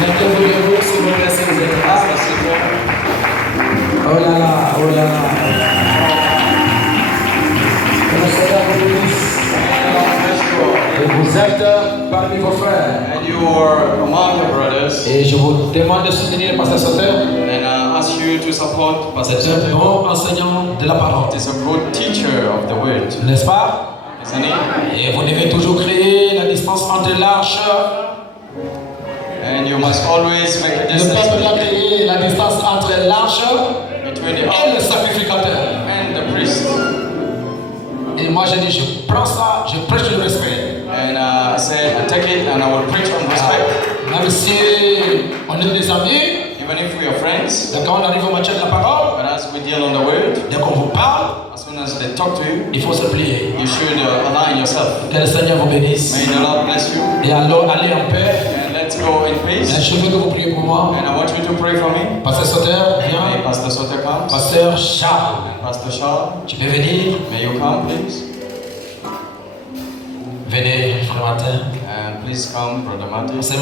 Mettez-vous debout, s'il vous plaît, si vous êtes là. As the support. Oh là là, oh là là. Que le Seigneur vous bénisse. Et vous êtes parmi vos frères. And you are among the brothers. Et je vous demande de soutenir le pasteur Sauter. And I ask you to support Pastor C'est un Soter. bon enseignant de la parole. He's a good teacher of the word, N'est-ce pas? isn't he? Et vous devez toujours créer la distance entre l'arche. And you must always make a Le distance peuple doit créer la distance entre l'arche between the et le altar sacrificateur. and the priest. Et moi je dis, je prends ça, je prêche le respect. And I say, I take it and I will preach on respect. Même si on est des amis, Even if we are friends, quand on arrive au match de la parole, but as we deal on the word, dès qu'on vous parle, as soon as they talk to you, il faut se plier. you should align yourself. Que le Seigneur vous bénisse. May the Lord bless you. Et alors, allez en paix. And let's go in Et peace. je veux que vous priez pour moi. And I want you to pray for me. Pasteur Sauter, May viens. Pastor Soter come. Pasteur Charles, Pastor Shaw, tu peux venir. may you come, please. Venez, frère Martin. And please come, Brother Matthew. C'est